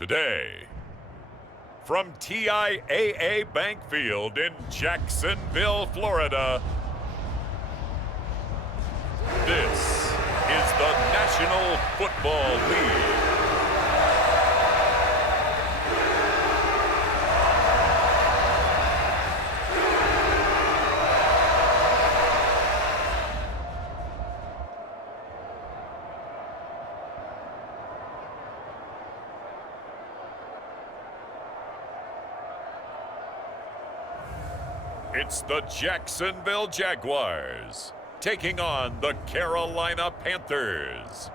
Today, from TIAA Bank Field in Jacksonville, Florida, this is the National Football League. It's the Jacksonville Jaguars taking on the Carolina Panthers.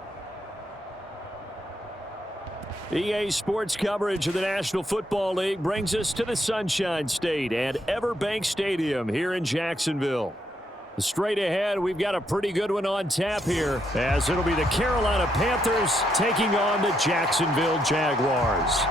EA Sports coverage of the National Football League brings us to the Sunshine State at EverBank Stadium here in Jacksonville. Straight ahead, we've got a pretty good one on tap here, as it'll be the Carolina Panthers taking on the Jacksonville Jaguars.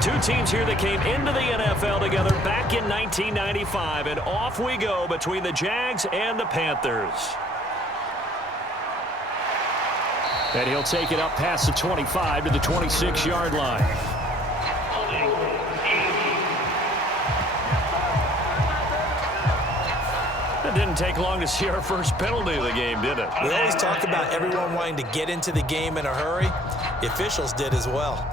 Two teams here that came into the NFL together back in 1995, and off we go between the Jags and the Panthers. And he'll take it up past the 25 to the 26-yard line. It didn't take long to see our first penalty of the game, did it? We always talk about everyone wanting to get into the game in a hurry. The officials did as well.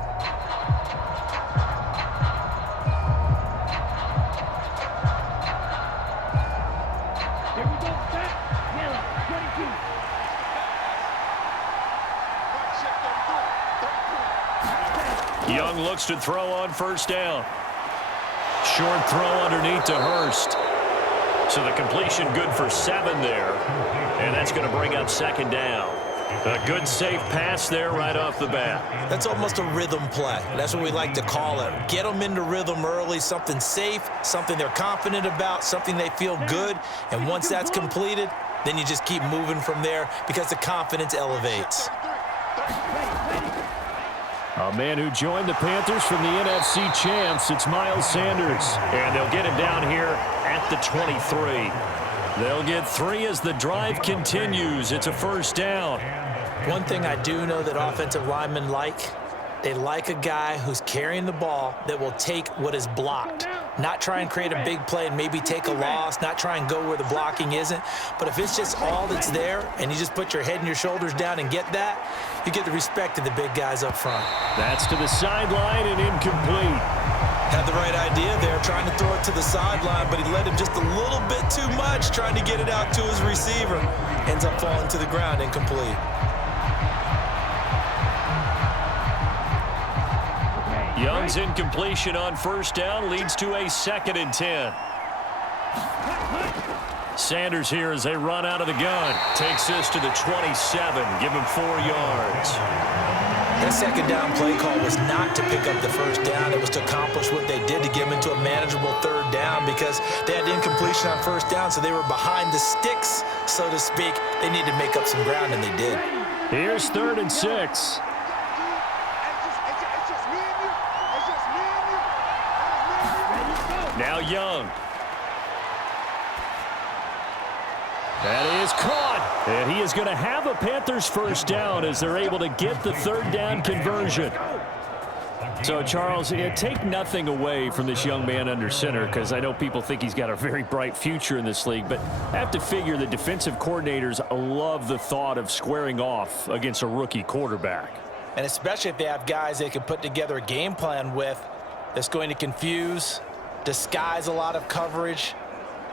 Young looks to throw on first down. Short throw underneath to Hurst. So the completion good for 7 there. And that's going to bring up second down. A good safe pass there right off the bat. That's almost a rhythm play. That's what we like to call it. Get them into rhythm early, something safe, something they're confident about, something they feel good. And once that's completed, then you just keep moving from there because the confidence elevates. A man who joined the Panthers from the NFC champs, it's Miles Sanders. And they'll get him down here at the 23. They'll get 3 as the drive continues. It's a first down. One thing I do know that offensive linemen like, they like a guy who's carrying the ball that will take what is blocked. Not try and create a big play and maybe take a loss, not try and go where the blocking isn't. But if it's just all that's there and you just put your head and your shoulders down and get that, you get the respect of the big guys up front. That's to the sideline and incomplete. Had the right idea there, trying to throw it to the sideline, but he led him just a little bit too much, trying to get it out to his receiver. Ends up falling to the ground, incomplete. Young's incompletion on first down leads to a 2nd and 10. Sanders here as they run out of the gun. Takes this to the 27. Give him 4 yards. That second down play call was not to pick up the first down. It was to accomplish what they did to get them into a manageable 3rd down because they had incompletion on first down, so they were behind the sticks, so to speak. They needed to make up some ground, and they did. Here's 3rd and 6. Now Young. That is caught. And he is going to have a Panthers first down as they're able to get the 3rd down conversion. So, Charles, take nothing away from this young man under center because I know people think he's got a very bright future in this league, but I have to figure the defensive coordinators love the thought of squaring off against a rookie quarterback. And especially if they have guys they can put together a game plan with that's going to confuse, disguise a lot of coverage,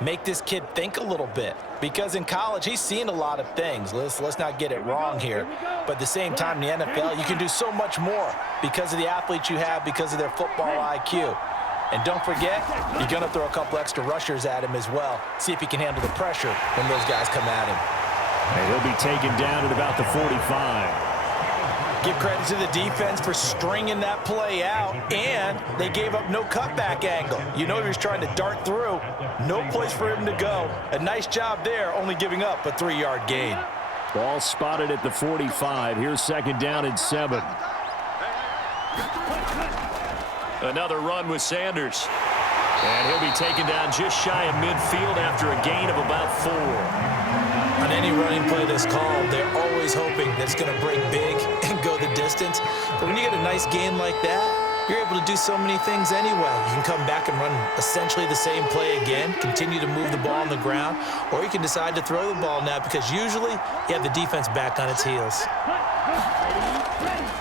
make this kid think a little bit. Because in college, he's seen a lot of things. Let's not get it wrong here. But at the same time, in the NFL, you can do so much more because of the athletes you have, because of their football IQ. And don't forget, you're going to throw a couple extra rushers at him as well. See if he can handle the pressure when those guys come at him. And he'll be taken down at about the 45. Give credit to the defense for stringing that play out, and they gave up no cutback angle. You know he was trying to dart through. No place for him to go. A nice job there, only giving up a 3-yard gain. Ball spotted at the 45. Here's second down and 7. Another run with Sanders. And he'll be taken down just shy of midfield after a gain of about 4. On any running play that's called, they're always hoping that it's going to break big and go the distance. But when you get a nice gain like that, you're able to do so many things anyway. You can come back and run essentially the same play again, continue to move the ball on the ground, or you can decide to throw the ball now because usually you have the defense back on its heels.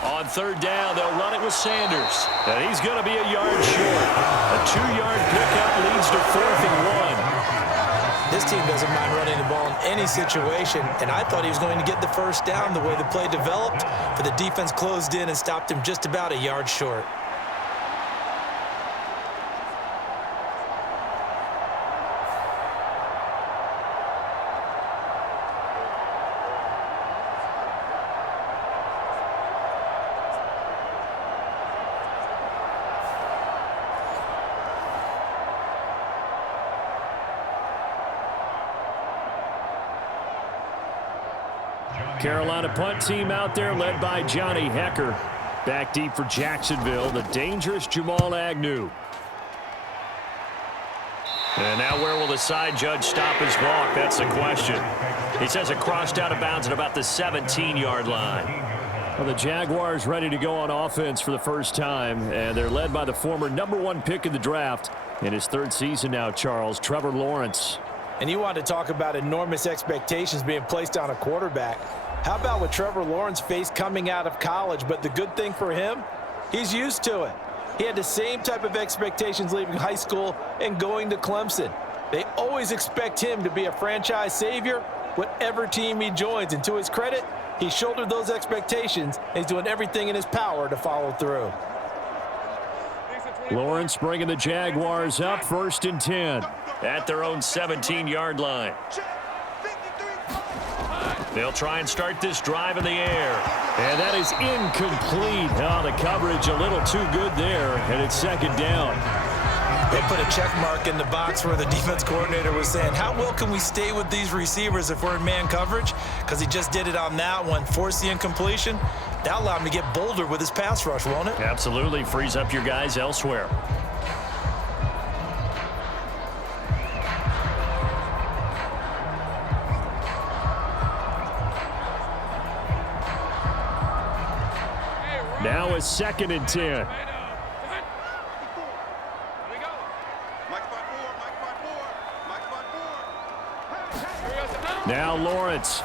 On third down, they'll run it with Sanders. And he's going to be a yard short. A 2-yard pickup leads to 4th and 1. This team doesn't mind running the ball in any situation, and I thought he was going to get the first down the way the play developed, but the defense closed in and stopped him just about a yard short. Carolina punt team out there led by Johnny Hecker. Back deep for Jacksonville, the dangerous Jamal Agnew. And now where will the side judge stop his walk? That's the question. He says it crossed out of bounds at about the 17-yard line. Well, the Jaguars ready to go on offense for the first time, and they're led by the former #1 pick in the draft in his 3rd season now, Charles, Trevor Lawrence. And you want to talk about enormous expectations being placed on a quarterback. How about what Trevor Lawrence faced coming out of college? But the good thing for him, he's used to it. He had the same type of expectations leaving high school and going to Clemson. They always expect him to be a franchise savior, whatever team he joins. And to his credit, he shouldered those expectations, and he's doing everything in his power to follow through. Lawrence bringing the Jaguars up 1st and 10 at their own 17-yard line. They'll try and start this drive in the air. And that is incomplete. Oh, the coverage a little too good there, and it's second down. They put a check mark in the box where the defense coordinator was saying, how well can we stay with these receivers if we're in man coverage? Because he just did it on that one, forced the incompletion. That'll allow him to get bolder with his pass rush, won't it? Absolutely. Frees up your guys elsewhere. Now a 2nd and 10. Now Lawrence.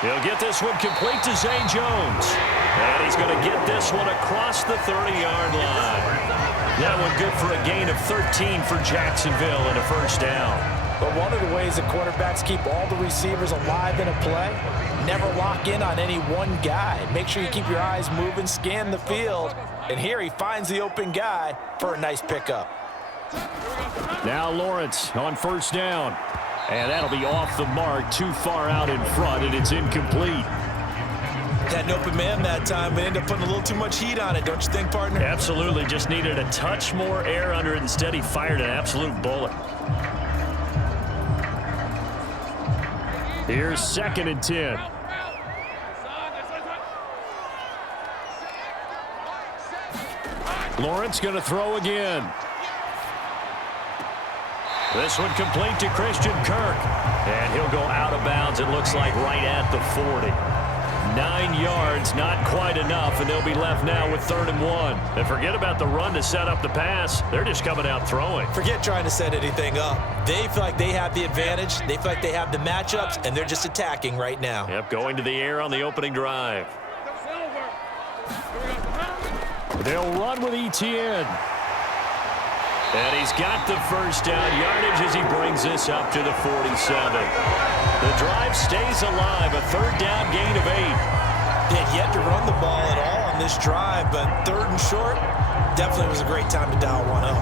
He'll get this one complete to Zay Jones. And he's going to get this one across the 30-yard line. That one good for a gain of 13 for Jacksonville and a first down. But one of the ways that quarterbacks keep all the receivers alive in a play, never lock in on any one guy. Make sure you keep your eyes moving, scan the field. And here he finds the open guy for a nice pickup. Now Lawrence on first down. And that'll be off the mark, too far out in front, and it's incomplete. Had an open man that time, but ended up putting a little too much heat on it, don't you think, partner? Absolutely. Just needed a touch more air under it. Instead, he fired an absolute bullet. Here's 2nd and 10. Lawrence going to throw again. This one complete to Christian Kirk. And he'll go out of bounds, it looks like, right at the 40. 9 yards, not quite enough, and they'll be left now with 3rd and 1. And forget about the run to set up the pass. They're just coming out throwing. Forget trying to set anything up. They feel like they have the advantage. They feel like they have the matchups, and they're just attacking right now. Yep, going to the air on the opening drive. They'll run with ETN. And he's got the first down yardage as he brings this up to the 47. The drive stays alive, a 3rd down gain of 8. They had yet to run the ball at all on this drive, but 3rd and short, definitely was a great time to dial one up.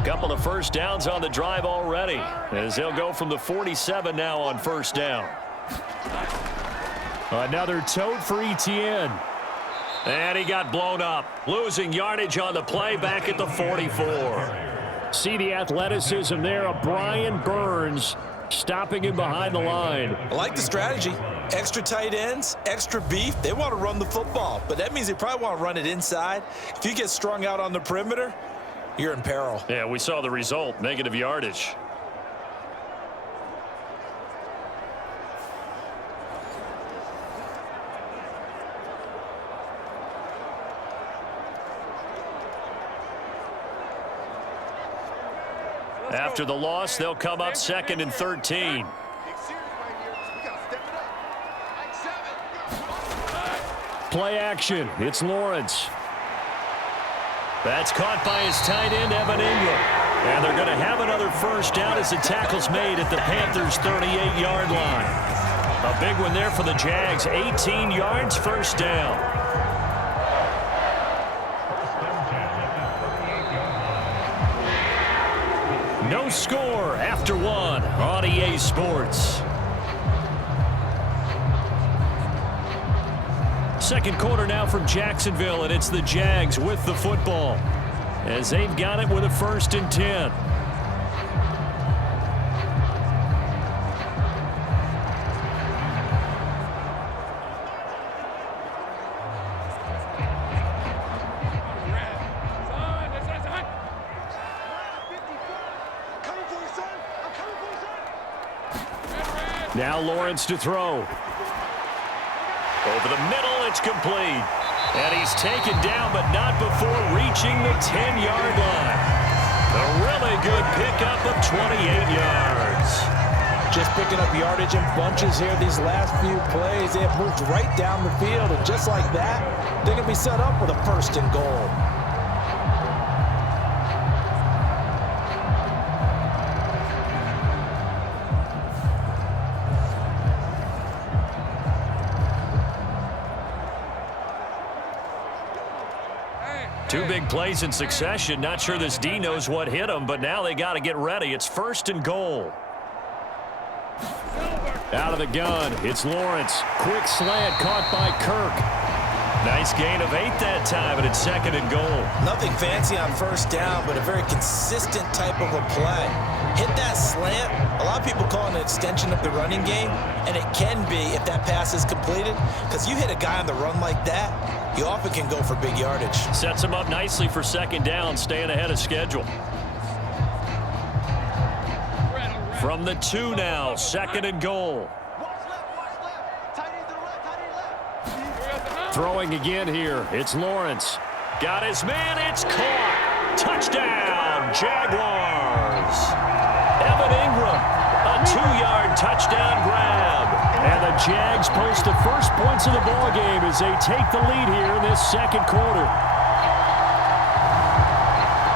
A couple of first downs on the drive already, as they'll go from the 47 now on first down. Another tote for Etienne. And he got blown up, losing yardage on the play back at the 44. See the athleticism there of Brian Burns stopping him behind the line. I like the strategy. Extra tight ends, extra beef. They want to run the football, but that means they probably want to run it inside. If you get strung out on the perimeter, you're in peril. Yeah, we saw the result, negative yardage. After the loss, they'll come up 2nd and 13. Play action. It's Lawrence. That's caught by his tight end, Evan Ingram. And they're going to have another first down as the tackle's made at the Panthers' 38-yard line. A big one there for the Jags. 18 yards, first down. No score after one on EA Sports. Second quarter now from Jacksonville, and it's the Jags with the football as they've got it with a 1st and 10. Now Lawrence to throw. Over the middle, it's complete. And he's taken down, but not before reaching the 10-yard line. A really good pickup of 28 yards. Just picking up yardage in bunches here these last few plays. They have moved right down the field, and just like that, they're going to be set up with a 1st and goal. Two big plays in succession. Not sure this D knows what hit him, but now they got to get ready. It's 1st and goal. Out of the gun, it's Lawrence. Quick slant caught by Kirk. Nice gain of 8 that time, and it's 2nd and goal. Nothing fancy on first down, but a very consistent type of a play. Hit that slant. A lot of people call it an extension of the running game, and it can be if that pass is completed, because you hit a guy on the run like that, you often can go for big yardage. Sets him up nicely for 2nd down, staying ahead of schedule. From the 2 now, 2nd and goal. Throwing again here, it's Lawrence. Got his man, it's caught. Touchdown, Jaguars. Evan Ingram, a 2-yard touchdown grab. And the Jags post the first points of the ballgame as they take the lead here in this 2nd quarter.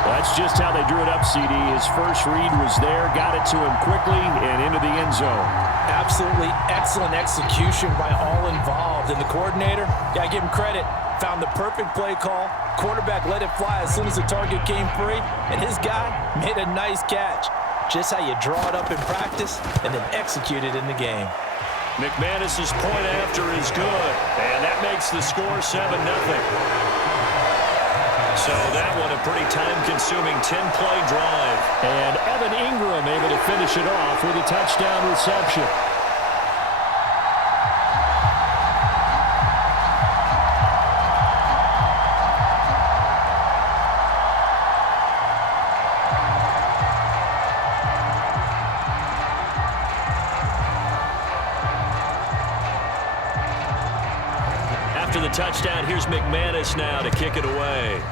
That's just how they drew it up, CD. His first read was there, got it to him quickly and into the end zone. Absolutely excellent execution by all involved. And the coordinator, got to give him credit, found the perfect play call. Quarterback let it fly as soon as the target came free, and his guy made a nice catch. Just how you draw it up in practice and then execute it in the game. McManus's point after is good, and that makes the score 7-0. So that one a pretty time-consuming 10-play drive. And Evan Ingram able to finish it off with a touchdown reception. After the touchdown, here's McManus now to kick it away.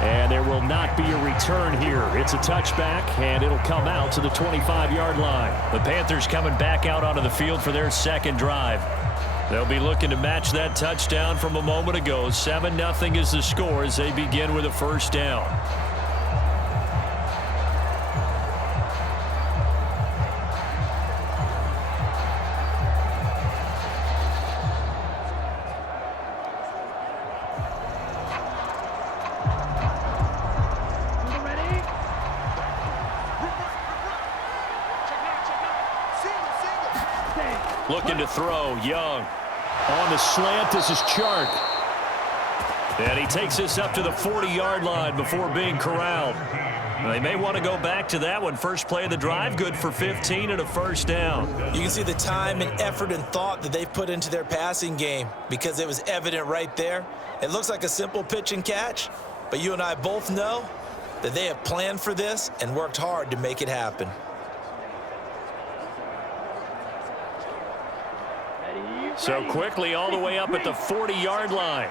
And there will not be a return here. It's a touchback, and it'll come out to the 25-yard line. The Panthers coming back out onto the field for their 2nd drive. They'll be looking to match that touchdown from a moment ago. 7-0 is the score as they begin with a 1st down. Looking to throw, Young. On the slant, this is Chark. And he takes this up to the 40-yard line before being corralled. They may want to go back to that one. First play of the drive, good for 15 and a first down. You can see the time and effort and thought that they've put into their passing game because it was evident right there. It looks like a simple pitch and catch, but you and I both know that they have planned for this and worked hard to make it happen. So quickly all the way up at the 40-yard line.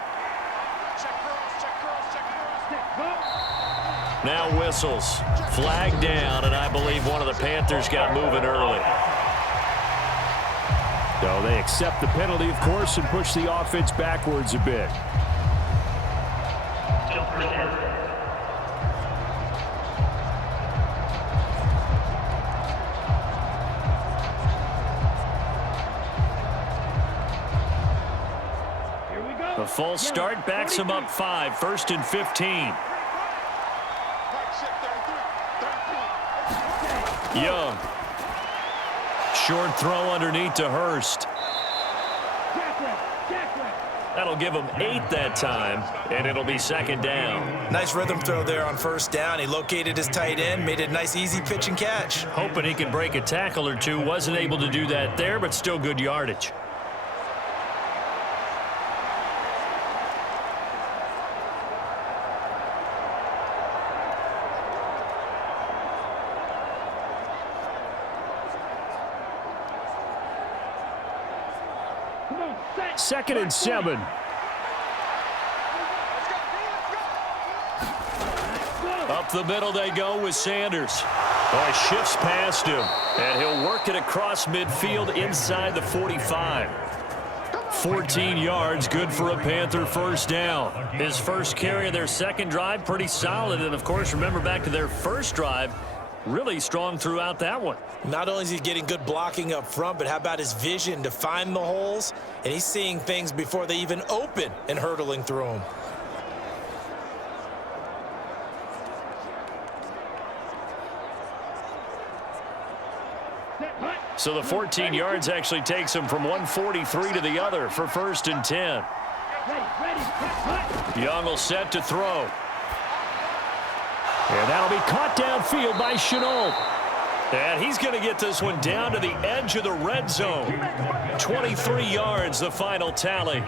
Now whistles. Flag down, and I believe one of the Panthers got moving early. So they accept the penalty, of course, and push the offense backwards a bit. The false start backs him up 5, 1st and 15. Young. Short throw underneath to Hurst. That'll give him 8 that time, and it'll be 2nd down. Nice rhythm throw there on 1st down. He located his tight end, made it a nice easy pitch and catch. Hoping he can break a tackle or two. Wasn't able to do that there, but still good yardage. Second and 7. Up the middle they go with Sanders. Oh, he shifts past him, and he'll work it across midfield inside the 45. 14 yards, good for a Panther first down. His first carry of their second drive, pretty solid. And, of course, remember back to their first drive, really strong throughout that one. Not only is he getting good blocking up front, but how about his vision to find the holes? And he's seeing things before they even open and hurtling through them. So the 14 yards actually takes him from 143 to the other for 1st and 10. Young will set to throw. And that'll be caught downfield by Shenault. And he's going to get this one down to the edge of the red zone. 23 yards, the final tally.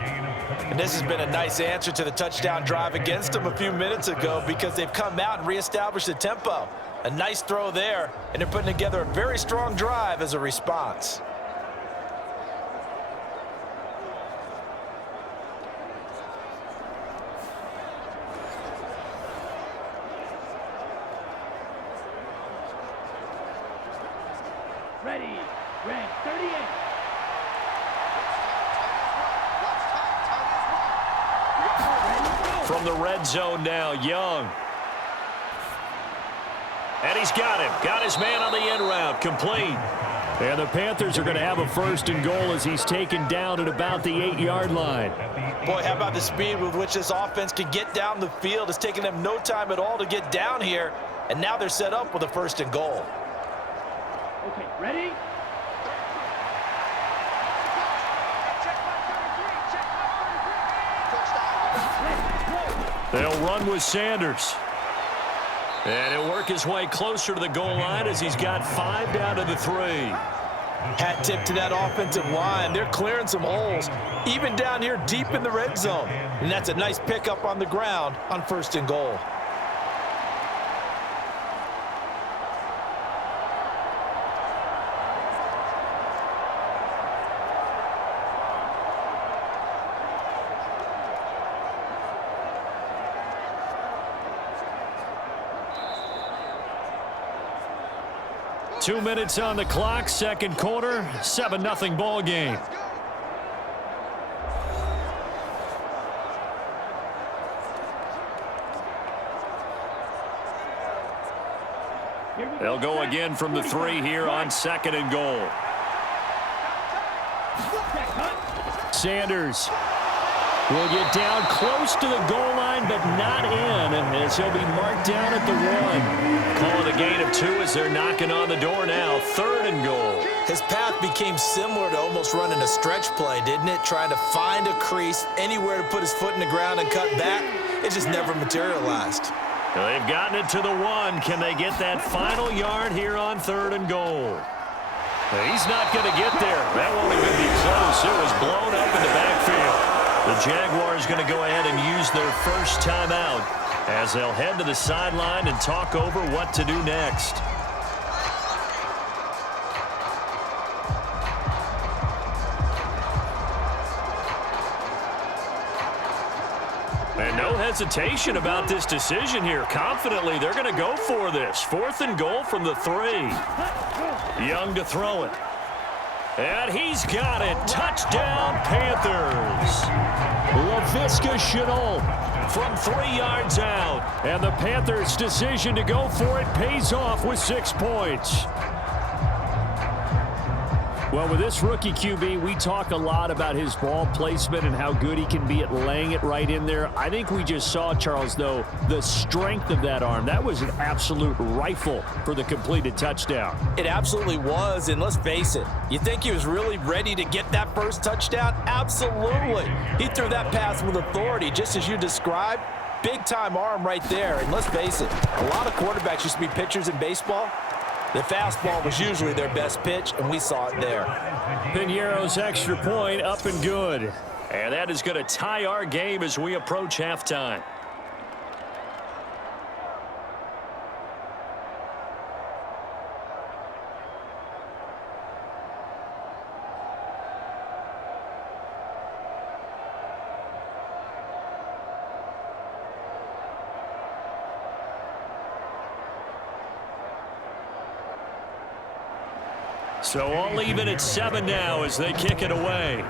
And this has been a nice answer to the touchdown drive against them a few minutes ago because they've come out and reestablished the tempo. A nice throw there, and they're putting together a very strong drive as a response. Ready, red 38. From the red zone now, Young. And he's got him. Got his man on the end route. Complete. And the Panthers are going to have a 1st and goal as he's taken down at about the 8-yard line. Boy, how about the speed with which this offense can get down the field? It's taken them no time at all to get down here. And now they're set up with a 1st and goal. Okay, ready? They'll run with Sanders. And he'll work his way closer to the goal line as he's got 5 down to the 3. Hat tip to that offensive line. They're clearing some holes, even down here deep in the red zone. And that's a nice pickup on the ground on 1st and goal. Two minutes on the clock, second quarter, 7-0 ball game. They'll go again from the 3 here on 2nd and goal. Sanders. Will get down close to the goal line, but not in, as he'll be marked down at the 1. Calling a gain of 2 as they're knocking on the door now. 3rd and goal. His path became similar to almost running a stretch play, didn't it? Trying to find a crease, anywhere to put his foot in the ground and cut back. It just never materialized. Well, they've gotten it to the 1. Can they get that final yard here on 3rd and goal? He's not going to get there. That won't even be close. It was blown up in the backfield. The Jaguars going to go ahead and use their first timeout as they'll head to the sideline and talk over what to do next. And no hesitation about this decision here. Confidently, they're going to go for this. 4th and goal from the 3. Young to throw it. And he's got it. Touchdown, Panthers. LaVisca Chenault from 3 yards out. And the Panthers' decision to go for it pays off with 6 points. Well, with this rookie QB, we talk a lot about his ball placement and how good he can be at laying it right in there. I think we just saw, Charles, though, the strength of that arm. That was an absolute rifle for the completed touchdown. It absolutely was, and let's face it, you think he was really ready to get that first touchdown? Absolutely. He threw that pass with authority, just as you described. Big-time arm right there, and let's face it, a lot of quarterbacks used to be pitchers in baseball. The fastball was usually their best pitch, and we saw it there. Piñeiro's extra point up and good. And that is going to tie our game as we approach halftime. So all even at 7 now as they kick it away.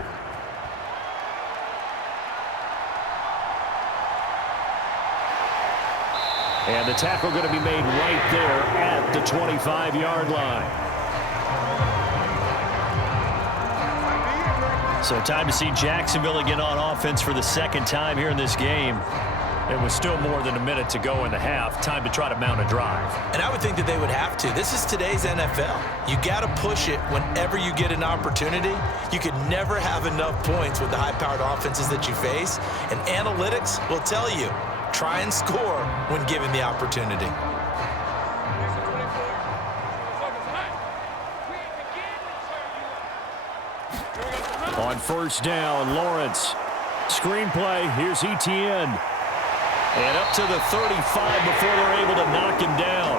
And the tackle going to be made right there at the 25-yard line. So time to see Jacksonville again on offense for the 2nd time here in this game. It was still more than a minute to go in the half. Time to try to mount a drive. And I would think that they would have to. This is today's NFL. You got to push it whenever you get an opportunity. You could never have enough points with the high-powered offenses that you face. And analytics will tell you, try and score when given the opportunity. On 1st down, Lawrence. Screenplay, here's Etienne. And up to the 35 before they're able to knock him down.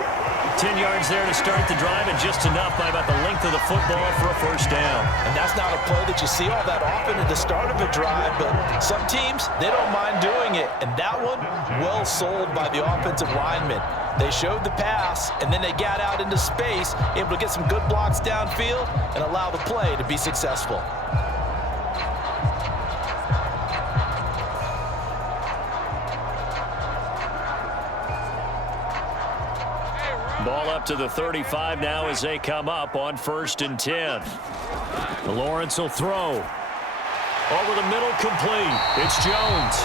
10 yards there to start the drive, and just enough by about the length of the football for a 1st down. And that's not a play that you see all that often at the start of a drive, but some teams, they don't mind doing it. And that one, well sold by the offensive linemen. They showed the pass, and then they got out into space, able to get some good blocks downfield and allow the play to be successful. Ball up to the 35 now as they come up on 1st and 10. Lawrence will throw. Over the middle, complete. It's Jones.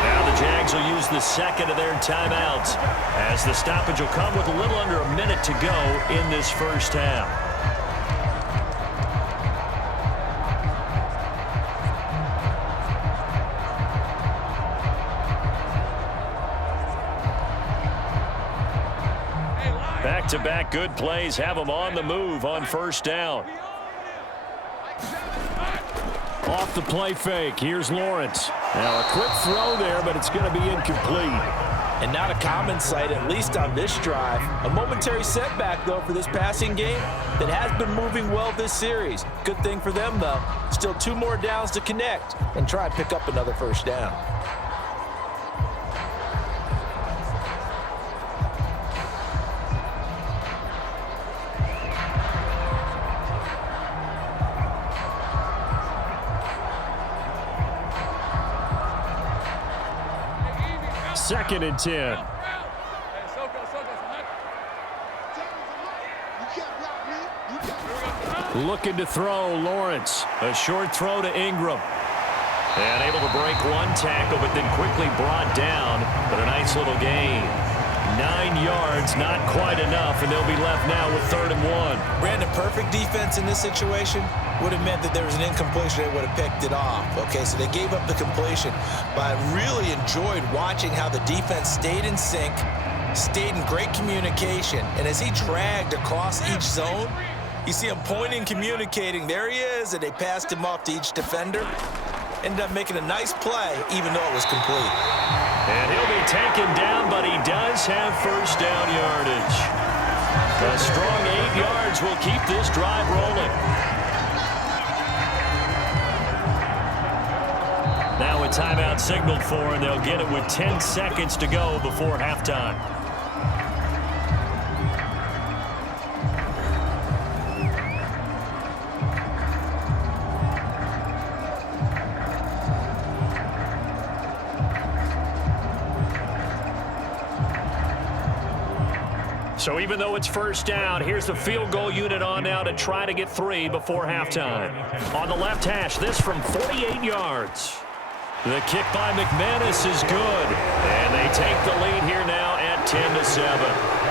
Now the Jags will use the 2nd of their timeouts as the stoppage will come with a little under a minute to go in this 1st half. Back-to-back good plays have them on the move on 1st down. Off the play fake. Here's Lawrence. Now a quick throw there, but it's going to be incomplete. And not a common sight, at least on this drive. A momentary setback, though, for this passing game that has been moving well this series. Good thing for them, though. Still 2 more downs to connect and try and pick up another 1st down. Second and 10. Looking to throw, Lawrence. A short throw to Ingram. And able to break one tackle, but then quickly brought down. But a nice little gain. 9 yards, not quite enough, and they'll be left now with 3rd and 1. Brandon, perfect defense in this situation would have meant that there was an incompletion. They would have picked it off. Okay, so they gave up the completion. But I really enjoyed watching how the defense stayed in sync, stayed in great communication, and as he dragged across each zone, you see him pointing, communicating. There he is, and they passed him off to each defender. Ended up making a nice play, even though it was complete. And he'll be taken down, but he does have first down yardage. A strong 8 yards will keep this drive rolling. Now a timeout signaled for, and they'll get it with 10 seconds to go before halftime. So even though it's first down, here's the field goal unit on now to try to get 3 before halftime. On the left hash, this from 48 yards. The kick by McManus is good. And they take the lead here now at 10-7.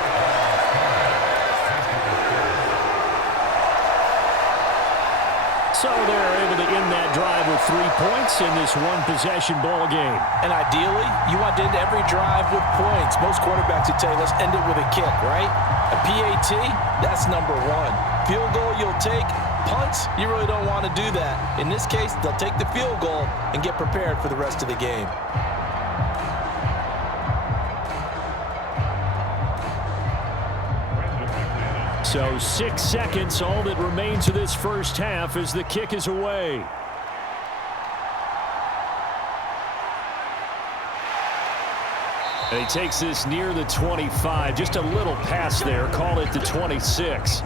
So they're able to end that drive with 3 points in this one-possession ball game. And ideally, you want to end every drive with points. Most quarterbacks would tell you, let's end it with a kick, right? A PAT, that's number 1. Field goal, you'll take. Punts, you really don't want to do that. In this case, they'll take the field goal and get prepared for the rest of the game. So 6 seconds, all that remains of this first half as the kick is away. And he takes this near the 25, just a little pass there, call it the 26.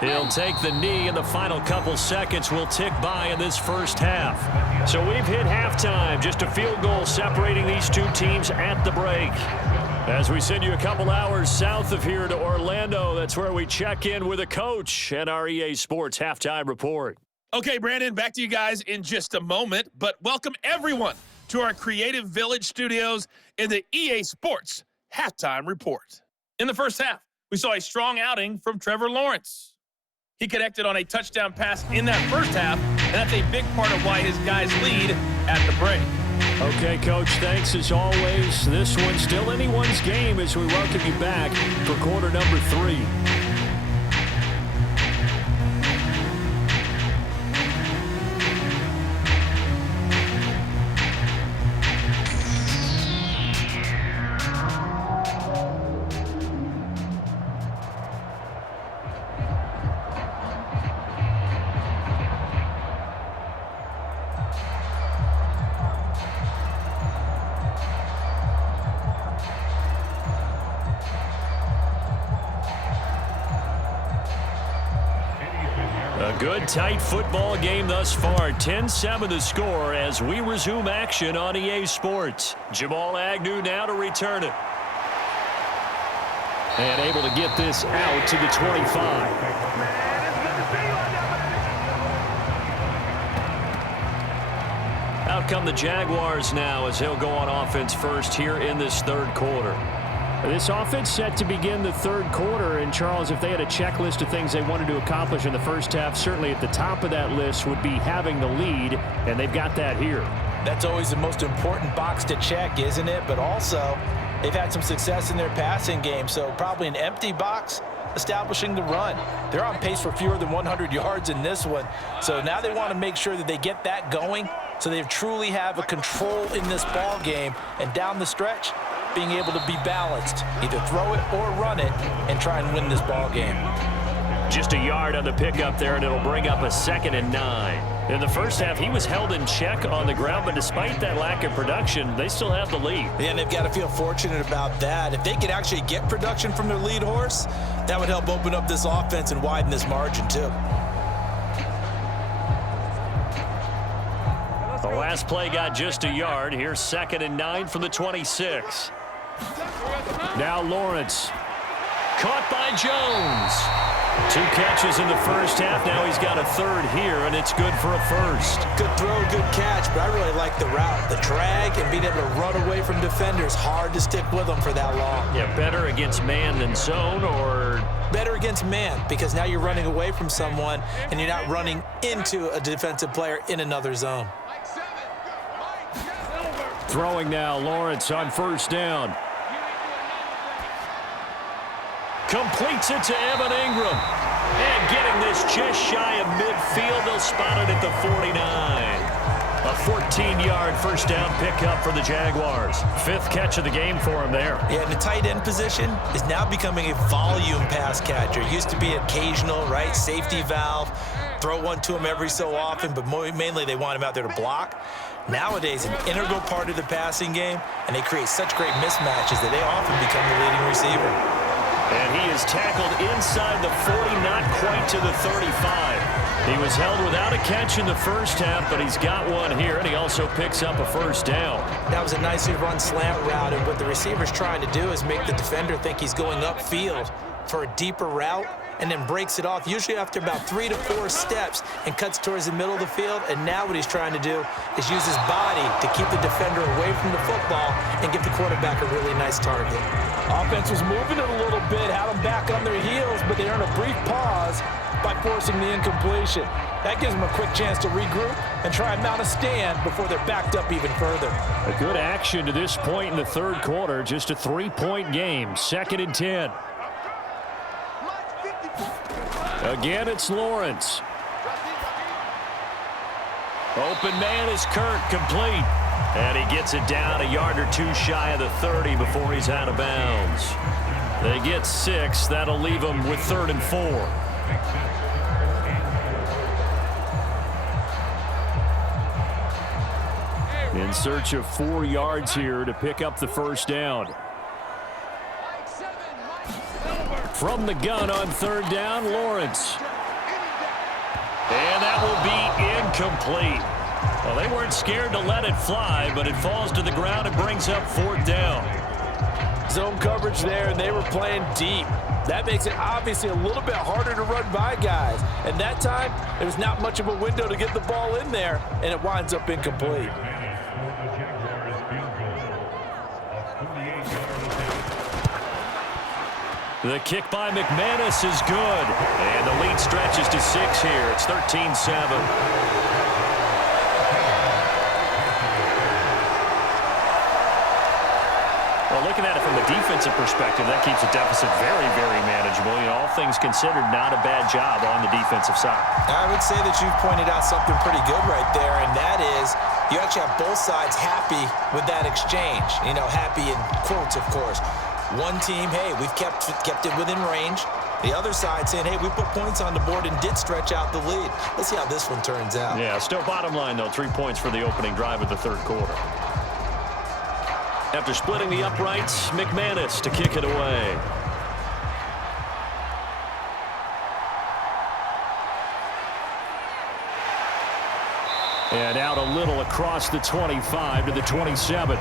He'll take the knee, and the final couple seconds will tick by in this first half. So we've hit halftime. Just a field goal separating these two teams at the break. As we send you a couple hours south of here to Orlando, that's where we check in with a coach at our EA Sports Halftime Report. Okay, Brandon, back to you guys in just a moment, but welcome everyone to our Creative Village studios in the EA Sports Halftime Report. In the first half, we saw a strong outing from Trevor Lawrence. He connected on a touchdown pass in that first half, and that's a big part of why his guys lead at the break. Okay, Coach, thanks as always. This one's still anyone's game as we welcome you back for quarter number 3. Good tight football game thus far. 10-7 the score as we resume action on EA Sports. Jamal Agnew now to return it. And able to get this out to the 25. Out come the Jaguars now as he'll go on offense first here in this third quarter. This offense set to begin the third quarter, and Charles, if they had a checklist of things they wanted to accomplish in the first half, certainly at the top of that list would be having the lead, and they've got that here. That's always the most important box to check, isn't it? But also, they've had some success in their passing game, so probably an empty box establishing the run. They're on pace for fewer than 100 yards in this one, so now they want to make sure that they get that going so they truly have a control in this ball game, and down the stretch, being able to be balanced, either throw it or run it, and try and win this ball game. Just a yard on the pickup there, and it'll bring up a 2nd and 9. In the first half, he was held in check on the ground, but despite that lack of production, they still have the lead. Yeah, and they've got to feel fortunate about that. If they could actually get production from their lead horse, that would help open up this offense and widen this margin, too. The last play got just a yard. Here's 2nd and 9 from the 26. Now Lawrence. Caught by Jones. 2 catches in the first half. Now he's got a 3rd here, and it's good for a 1st. Good throw, good catch, but I really like the route. The drag and being able to run away from defenders. Hard to stick with them for that long. Yeah, better against man than zone, or better against man, because now you're running away from someone and you're not running into a defensive player in another zone. Throwing now, Lawrence on 1st down. Completes it to Evan Ingram. And getting this just shy of midfield, they'll spot it at the 49. A 14-yard first down pickup for the Jaguars. 5th catch of the game for him there. Yeah, and the tight end position is now becoming a volume pass catcher. Used to be occasional, right? Safety valve. Throw one to him every so often, but mainly they want him out there to block. Nowadays, an integral part of the passing game, and they create such great mismatches that they often become the leading receiver. And he is tackled inside the 40, not quite to the 35. He was held without a catch in the first half, but he's got one here, and he also picks up a 1st down. That was a nicely run slant route, and what the receiver's trying to do is make the defender think he's going upfield for a deeper route, and then breaks it off, usually after about 3 to 4 steps, and cuts towards the middle of the field. And now what he's trying to do is use his body to keep the defender away from the football and give the quarterback a really nice target. Offense was moving it a little bit, had them back on their heels, but they earned a brief pause by forcing the incompletion. That gives them a quick chance to regroup and try and mount a stand before they're backed up even further. A good action to this point in the 3rd quarter. Just a 3-point game. 2nd and 10. Again, it's Lawrence. Open man is Kirk, complete. And he gets it down a yard or 2 shy of the 30 before he's out of bounds. They get 6. That'll leave them with 3rd and 4. In search of 4 yards here to pick up the 1st down. From the gun on 3rd down, Lawrence. And that will be incomplete. Well, they weren't scared to let it fly, but it falls to the ground and brings up 4th down. Zone coverage there, and they were playing deep. That makes it obviously a little bit harder to run by guys. And that time, there was not much of a window to get the ball in there, and it winds up incomplete. The kick by McManus is good. And the lead stretches to 6 here. It's 13-7. Well, looking at it from a defensive perspective, that keeps the deficit very, very manageable. You know, all things considered, not a bad job on the defensive side. I would say that you've pointed out something pretty good right there, and that is you actually have both sides happy with that exchange. You know, happy in quotes, of course. One team, hey, we've kept it within range. The other side saying, hey, we put points on the board and did stretch out the lead. Let's see how this one turns out. Yeah, still bottom line, though, 3 points for the opening drive of the 3rd quarter. After splitting the uprights, McManus to kick it away. And out a little across the 25 to the 27.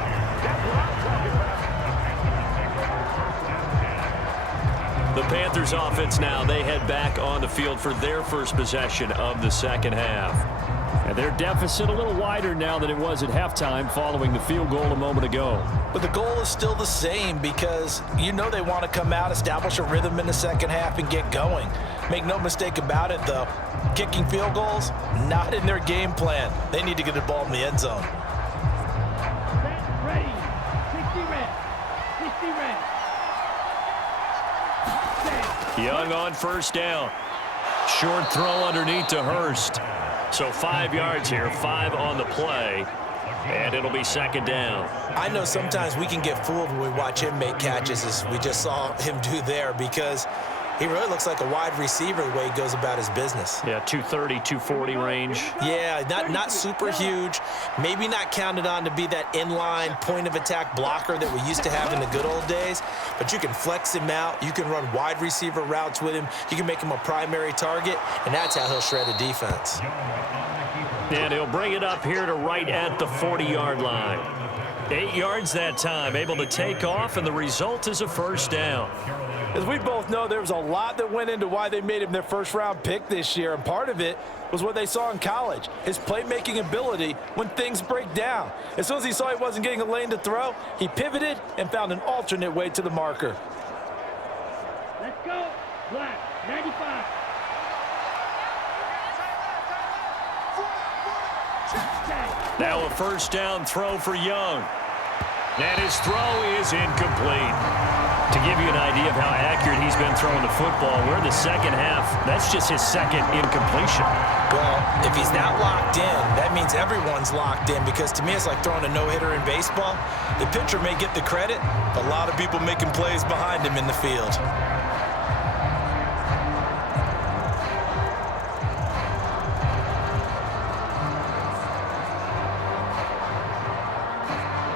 The Panthers offense now, they head back on the field for their first possession of the 2nd half. And their deficit a little wider now than it was at halftime following the field goal a moment ago. But the goal is still the same because you know they want to come out, establish a rhythm in the 2nd half, and get going. Make no mistake about it, though. Kicking field goals, not in their game plan. They need to get the ball in the end zone. Ready. 60 red. 60 red. Young on 1st down. Short throw underneath to Hurst. So 5 yards here, 5 on the play, and it'll be 2nd down. I know sometimes we can get fooled when we watch him make catches, as we just saw him do there, because He really looks like a wide receiver the way he goes about his business. Yeah, 230, 240 range. Yeah, not super huge. Maybe not counted on to be that inline point-of-attack blocker that we used to have in the good old days. But you can flex him out. You can run wide receiver routes with him. You can make him a primary target, and that's how he'll shred a defense. And he'll bring it up here to right at the 40-yard line. 8 yards that time, able to take off, and the result is a first down. As we both know, there was a lot that went into why they made him their first-round pick this year, and part of it was what they saw in college, his playmaking ability when things break down. As soon as he saw he wasn't getting a lane to throw, he pivoted and found an alternate way to the marker. Let's go. Black, 95. Now a first down throw for Young. And his throw is incomplete. To give you an idea of how accurate he's been throwing the football, we're in the second half. That's just his second incompletion. Well, if he's not locked in, that means everyone's locked in, because to me it's like throwing a no-hitter in baseball. The pitcher may get the credit, but a lot of people making plays behind him in the field.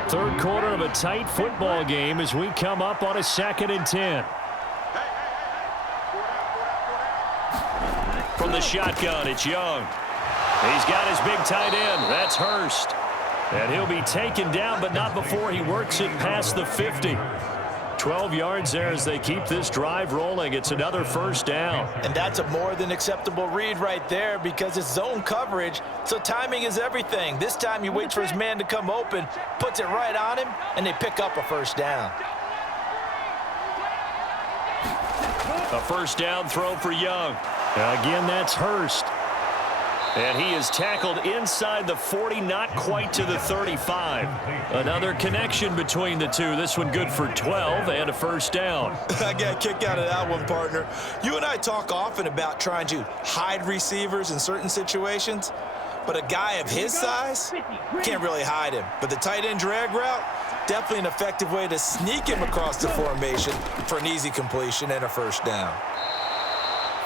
Third quarter of a tight football game as we come up on a 2nd and 10. From the shotgun, it's Young. He's got his big tight end. That's Hurst. And he'll be taken down, but not before he works it past the 50. 12 yards there as they keep this drive rolling. It's another first down. And that's a more than acceptable read right there, because it's zone coverage, so timing is everything. This time he waits for his man to come open, puts it right on him, and they pick up a first down. A first down throw for Young. Again, that's Hurst. And he is tackled inside the 40, not quite to the 35. Another connection between the two. This one good for 12 and a first down. I got a kick out of that one, partner. You and I talk often about trying to hide receivers in certain situations, but a guy of his size can't really hide him. But the tight end drag route, definitely an effective way to sneak him across the formation for an easy completion and a first down.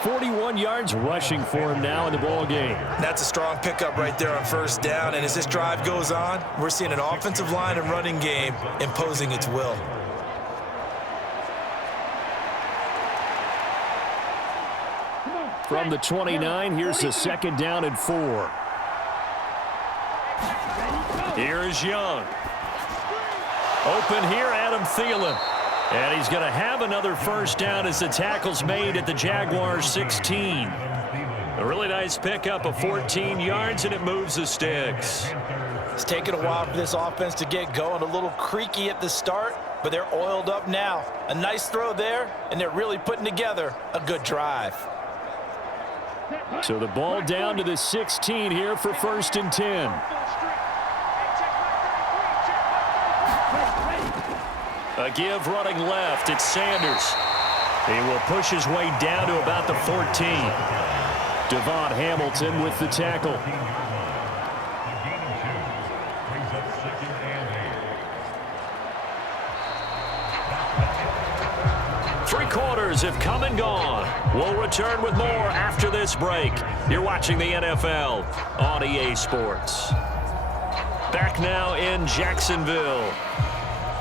41 yards rushing for him now in the ball game. That's a strong pickup right there on first down, and as this drive goes on, we're seeing an offensive line and running game imposing its will. From the 29, here's the 2nd down and 4. Here's Young. Open here, Adam Thielen. And he's going to have another first down as the tackle's made at the Jaguars 16. A really nice pickup of 14 yards, and it moves the sticks. It's taken a while for this offense to get going. A little creaky at the start, but they're oiled up now. A nice throw there, and they're really putting together a good drive. So the ball down to the 16 here for 1st and 10. A give running left. It's Sanders. He will push his way down to about the 14. Devon Hamilton with the tackle. Three quarters have come and gone. We'll return with more after this break. You're watching the NFL on EA Sports. Back now in Jacksonville.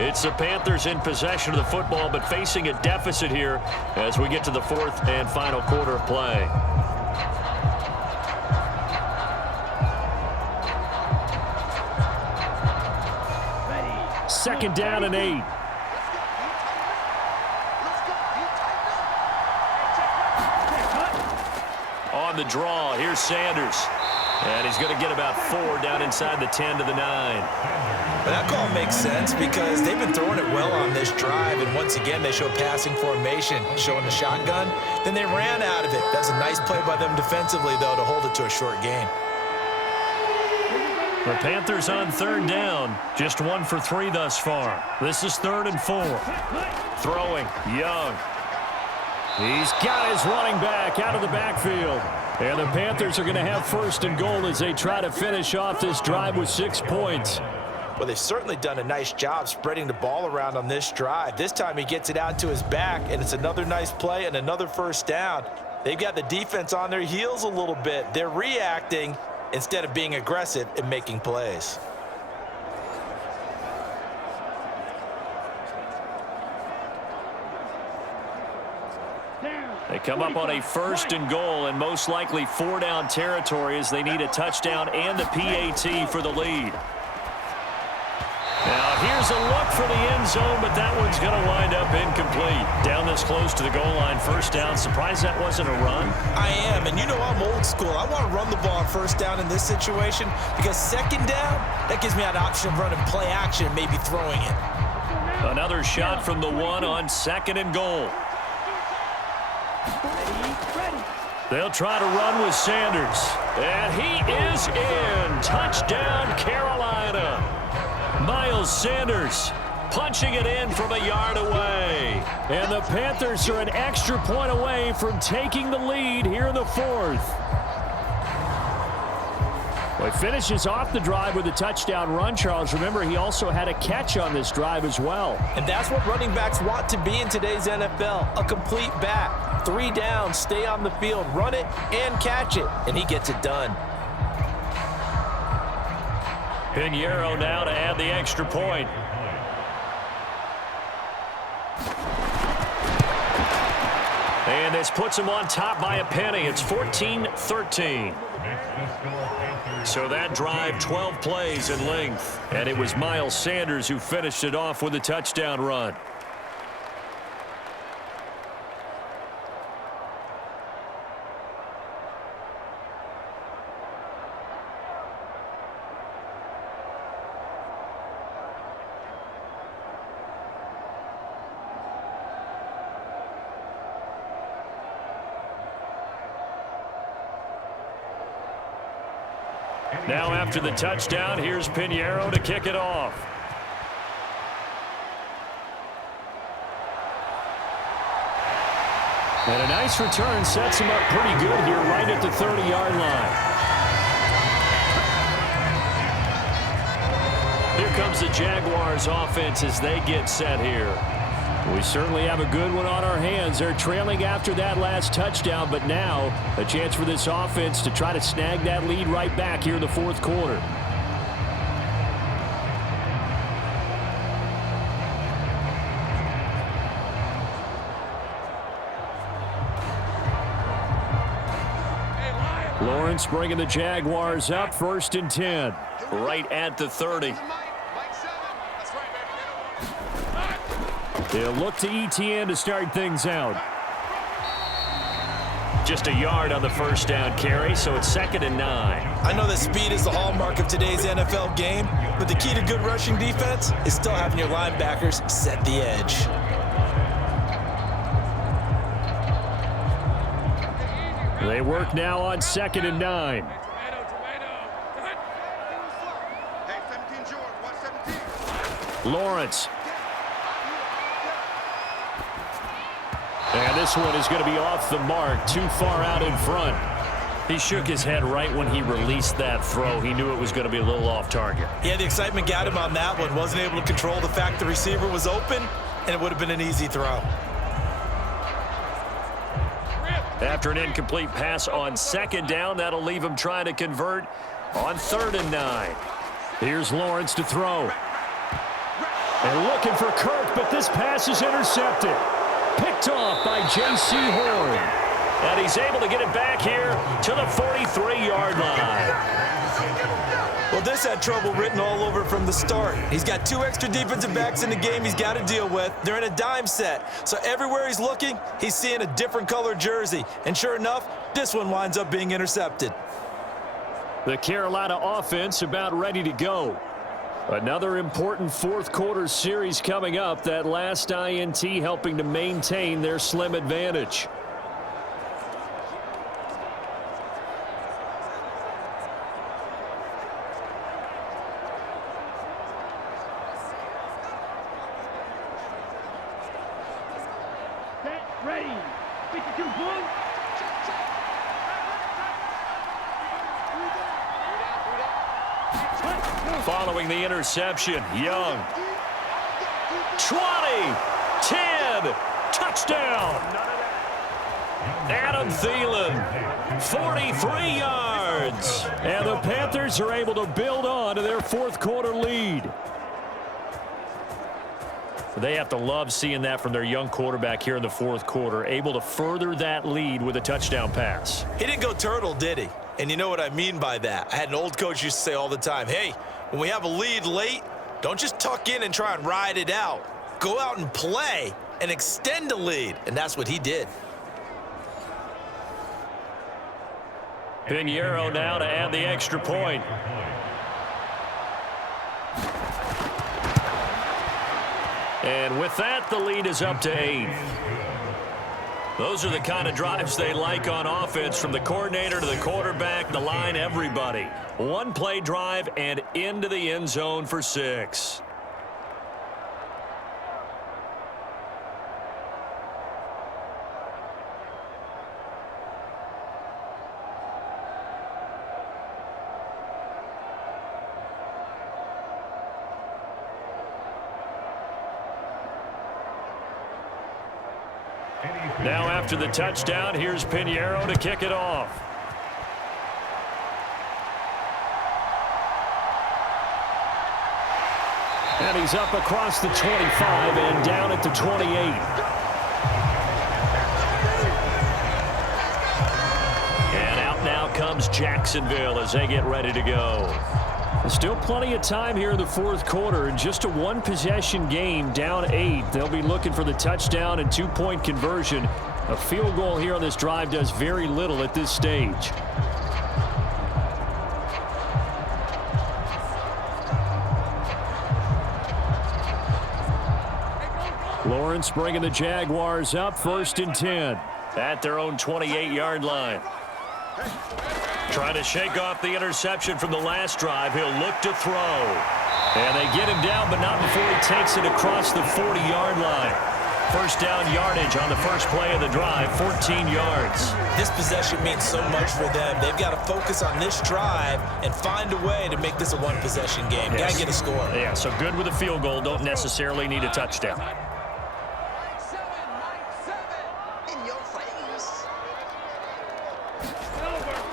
It's the Panthers in possession of the football, but facing a deficit here as we get to the 4th and final quarter of play. Second down and 8. On the draw, here's Sanders. And he's going to get about 4 down inside the 10 to the 9. But that call makes sense because they've been throwing it well on this drive, and once again they show passing formation, showing the shotgun. Then they ran out of it. That's a nice play by them defensively, though, to hold it to a short gain. The Panthers on 3rd down, just 1 for 3 thus far. This is 3rd and 4. Throwing, Young. He's got his running back out of the backfield. And the Panthers are going to have 1st and goal as they try to finish off this drive with 6 points. Well, they've certainly done a nice job spreading the ball around on this drive. This time he gets it out to his back, and it's another nice play and another first down. They've got the defense on their heels a little bit. They're reacting instead of being aggressive and making plays. They come up on a 1st and goal and most likely 4-down territory as they need a touchdown and the PAT for the lead. Now here's a look for the end zone, but that one's going to wind up incomplete. Down this close to the goal line, 1st down. Surprised that wasn't a run? I am, and you know I'm old school. I want to run the ball on 1st down in this situation because 2nd down, that gives me an option of running play action and maybe throwing it. Another shot from the 1 on 2nd and goal. They'll try to run with Sanders. And he is in. Touchdown, Carolina. Miles Sanders punching it in from a yard away. And the Panthers are an extra point away from taking the lead here in the 4th. Well, he finishes off the drive with a touchdown run, Charles. Remember, he also had a catch on this drive as well. And that's what running backs want to be in today's NFL, a complete back. 3 down, stay on the field, run it, and catch it. And he gets it done. Pinheiro now to add the extra point. And this puts him on top by a penny. It's 14-13. So that drive, 12 plays in length. And it was Miles Sanders who finished it off with a touchdown run. Now after the touchdown, here's Pinheiro to kick it off. And a nice return sets him up pretty good here right at the 30-yard line. Here comes the Jaguars offense as they get set here. We certainly have a good one on our hands. They're trailing after that last touchdown, but now a chance for this offense to try to snag that lead right back here in the 4th quarter. Lawrence bringing the Jaguars up, 1st and 10. Right at the 30. They'll look to ETN to start things out. Just a yard on the 1st down carry, so it's 2nd and 9. I know that speed is the hallmark of today's NFL game, but the key to good rushing defense is still having your linebackers set the edge. They work now on 2nd and 9. Lawrence. And this one is going to be off the mark, too far out in front. He shook his head right when he released that throw. He knew it was going to be a little off target. Yeah, the excitement got him on that one. Wasn't able to control the fact the receiver was open, and it would have been an easy throw. After an incomplete pass on 2nd down, that'll leave him trying to convert on 3rd and 9. Here's Lawrence to throw. And looking for Kirk, but this pass is intercepted. Picked off by J.C. Horn. And he's able to get it back here to the 43-yard line. Well, this had trouble written all over from the start. He's got 2 extra defensive backs in the game he's got to deal with. They're in a dime set. So everywhere he's looking, he's seeing a different color jersey. And sure enough, this one winds up being intercepted. The Carolina offense about ready to go. Another important 4th quarter series coming up. That last INT helping to maintain their slim advantage. Set, ready. 52 points. Cut. Following the interception, Young. 20, 10, touchdown. Adam Thielen, 43 yards. And the Panthers are able to build on to their fourth quarter lead. They have to love seeing that from their young quarterback here in the fourth quarter, able to further that lead with a touchdown pass. He didn't go turtle, did he? And you know what I mean by that. I had an old coach used to say all the time, hey, when we have a lead late, don't just tuck in and try and ride it out. Go out and play and extend the lead. And that's what he did. Pinheiro now to add the extra point. And with that, the lead is up to 8. Those are the kind of drives they like on offense, from the coordinator to the quarterback, the line, everybody. One play drive and into the end zone for 6. Now after the touchdown, here's Pinheiro to kick it off. And he's up across the 25 and down at the 28. And out now comes Jacksonville as they get ready to go. Still plenty of time here in the fourth quarter. In just a one-possession game, down 8. They'll be looking for the touchdown and two-point conversion. A field goal here on this drive does very little at this stage. Lawrence bringing the Jaguars up, 1st and 10. At their own 28-yard line. Trying to shake off the interception from the last drive. He'll look to throw. And they get him down, but not before he takes it across the 40-yard line. First down yardage on the first play of the drive, 14 yards. This possession means so much for them. They've got to focus on this drive and find a way to make this a one-possession game. Yes. Got to get a score. Yeah, so good with a field goal. Don't necessarily need a touchdown.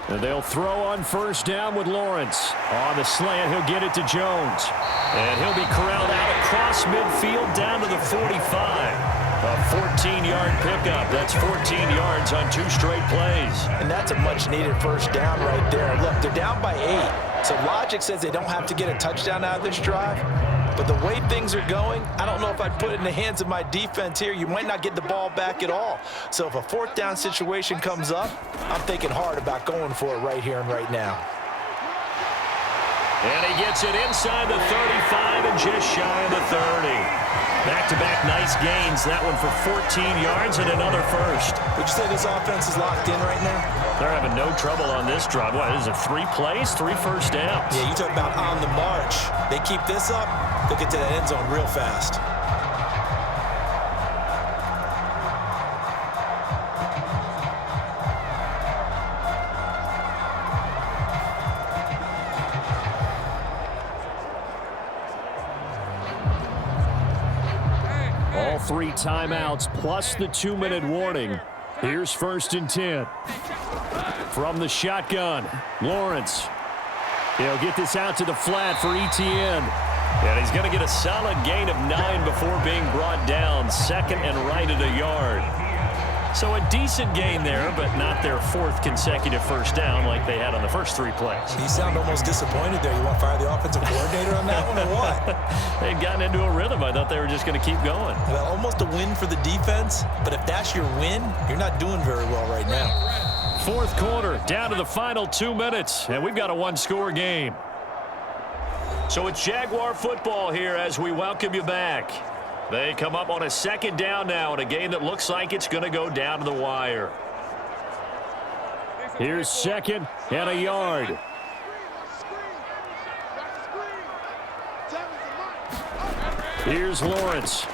And they'll throw on first down with Lawrence. On the slant, he'll get it to Jones. And he'll be corralled out across midfield down to the 45. A 14-yard pickup. That's 14 yards on 2 straight plays. And that's a much-needed first down right there. Look, they're down by 8. So logic says they don't have to get a touchdown out of this drive. But the way things are going, I don't know if I'd put it in the hands of my defense here. You might not get the ball back at all. So if a fourth down situation comes up, I'm thinking hard about going for it right here and right now. And he gets it inside the 35 and just shy of the 30. Back-to-back nice gains. That one for 14 yards and another first. Would you say this offense is locked in right now? They're having no trouble on this drive. What is it, 3 plays, 3 first downs? Yeah, you talk about on the march. They keep this up, they'll get to that end zone real fast. All 3 timeouts plus the 2-minute warning. Here's 1st and 10. From the shotgun, Lawrence. He'll get this out to the flat for Etienne. And he's going to get a solid gain of 9 before being brought down. 2nd and right at a yard. So a decent gain there, but not their 4th consecutive first down like they had on the first 3 plays. You sound almost disappointed there. You want to fire the offensive coordinator on that one or what? They'd gotten into a rhythm. I thought they were just going to keep going. Well, almost a win for the defense, but if that's your win, you're not doing very well right now. Fourth quarter, down to the final 2 minutes, and we've got a 1-score game. So it's Jaguar football here as we welcome you back. They come up on a 2nd down now in a game that looks like it's going to go down to the wire. Here's 2nd and a yard. Here's Lawrence.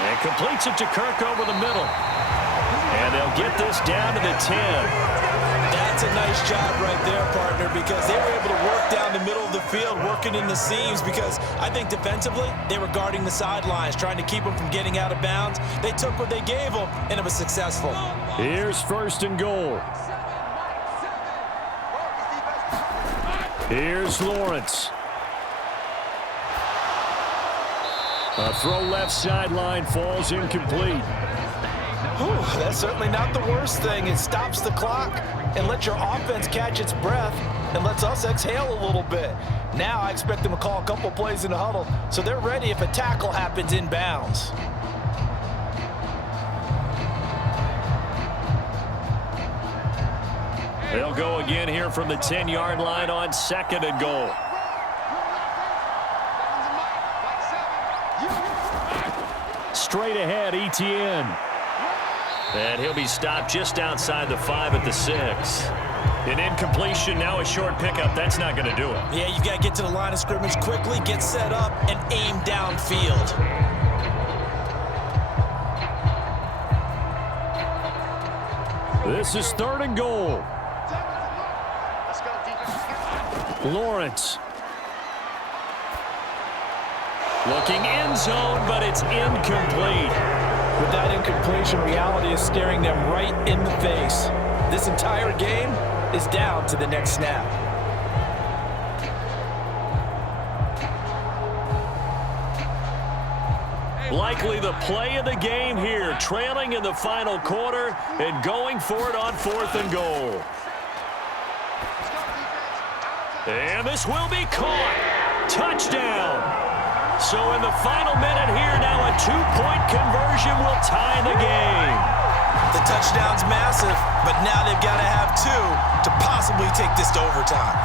And completes it to Kirk over the middle. And they'll get this down to the 10. That's a nice job right there, partner, because they were able to work down the middle of the field working in the seams because I think defensively they were guarding the sidelines, trying to keep them from getting out of bounds. They took what they gave them, and it was successful. Here's 1st and goal. Here's Lawrence. A throw left sideline falls incomplete. Whew, that's certainly not the worst thing. It stops the clock and lets your offense catch its breath and lets us exhale a little bit. Now I expect them to call a couple plays in the huddle so they're ready if a tackle happens inbounds. They'll go again here from the 10-yard line on 2nd and goal. Straight ahead, Etienne. And he'll be stopped just outside the 5 at the 6. An incompletion, now a short pickup. That's not going to do it. Yeah, you've got to get to the line of scrimmage quickly, get set up, and aim downfield. This is 3rd and goal. Lawrence. Looking end zone, but it's incomplete. With that incompletion, reality is staring them right in the face. This entire game is down to the next snap. Likely the play of the game here, trailing in the final quarter and going for it on 4th and goal. And this will be caught. Touchdown. So in the final minute here, now a 2-point conversion will tie the game. The touchdown's massive, but now they've got to have 2 to possibly take this to overtime.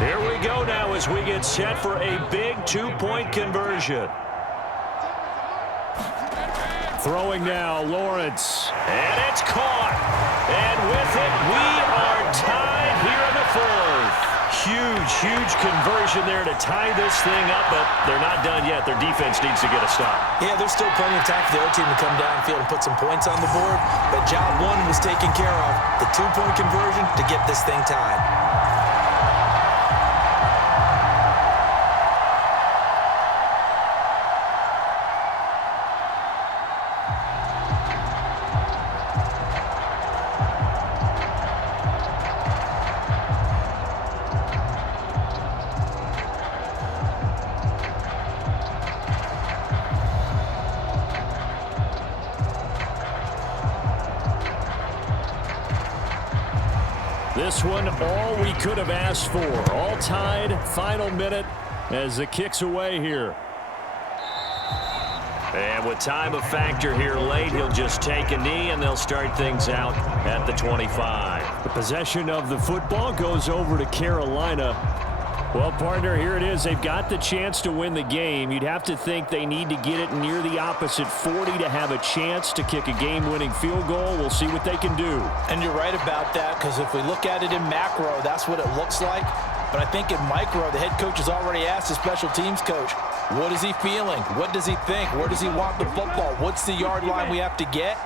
Here we go now as we get set for a big 2-point conversion. Throwing now, Lawrence. And it's caught. And with it, we are tied here in the 4th. Huge conversion there to tie this thing up, but they're not done yet. Their defense needs to get a stop. Yeah, there's still plenty of time for the other team to come downfield and put some points on the board, but job 1 was taken care of. The 2-point conversion to get this thing tied. This one, all we could have asked for. All tied, final minute as the kick's away here. And with time a factor here late, he'll just take a knee, and they'll start things out at the 25. The possession of the football goes over to Carolina. Well, partner, here it is. They've got the chance to win the game. You'd have to think they need to get it near the opposite 40 to have a chance to kick a game-winning field goal. We'll see what they can do. And you're right about that, because if we look at it in macro, that's what it looks like. But I think in micro, the head coach has already asked the special teams coach, what is he feeling? What does he think? Where does he want the football? What's the yard line we have to get?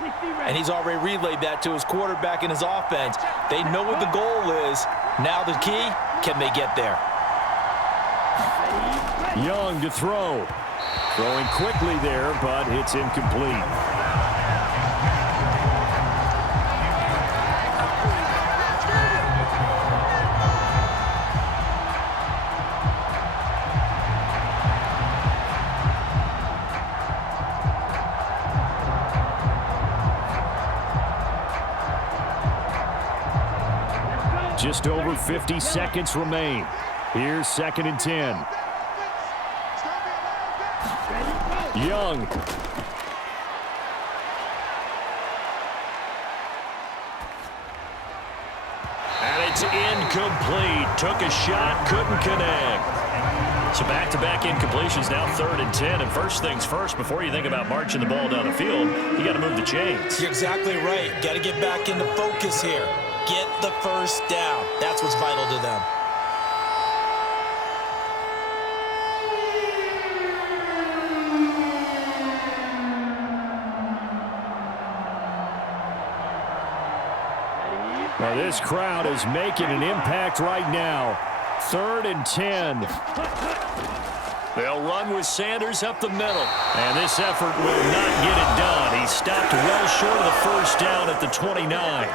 And he's already relayed that to his quarterback and his offense. They know what the goal is. Now the key, can they get there? Young to throw. Throwing quickly there, but it's incomplete. Just over 50 seconds remain. Here's 2nd and 10. Young. And it's incomplete. Took a shot, couldn't connect. So back-to-back incompletions, now 3rd and 10. And first things first, before you think about marching the ball down the field, you got to move the chains. You're exactly right. Got to get back into focus here. Get the first down. That's what's vital to them. Well, this crowd is making an impact right now. 3rd and 10. They'll run with Sanders up the middle. And this effort will not get it done. He stopped well short of the first down at the 29.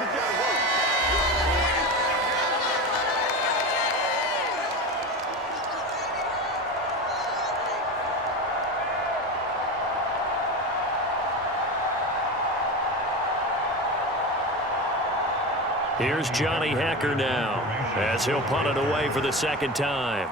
Here's Johnny Hacker now, as he'll punt it away for the second time.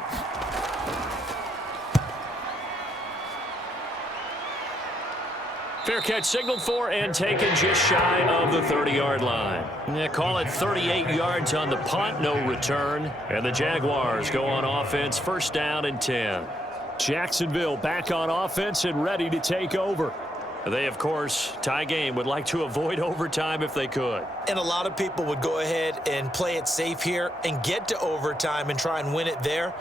Fair catch signaled for and taken just shy of the 30-yard line. Yeah, call it 38 yards on the punt, no return. And the Jaguars go on offense, 1st down and 10. Jacksonville back on offense and ready to take over. They, of course, tie game, would like to avoid overtime if they could. And a lot of people would go ahead and play it safe here and get to overtime and try and win it there.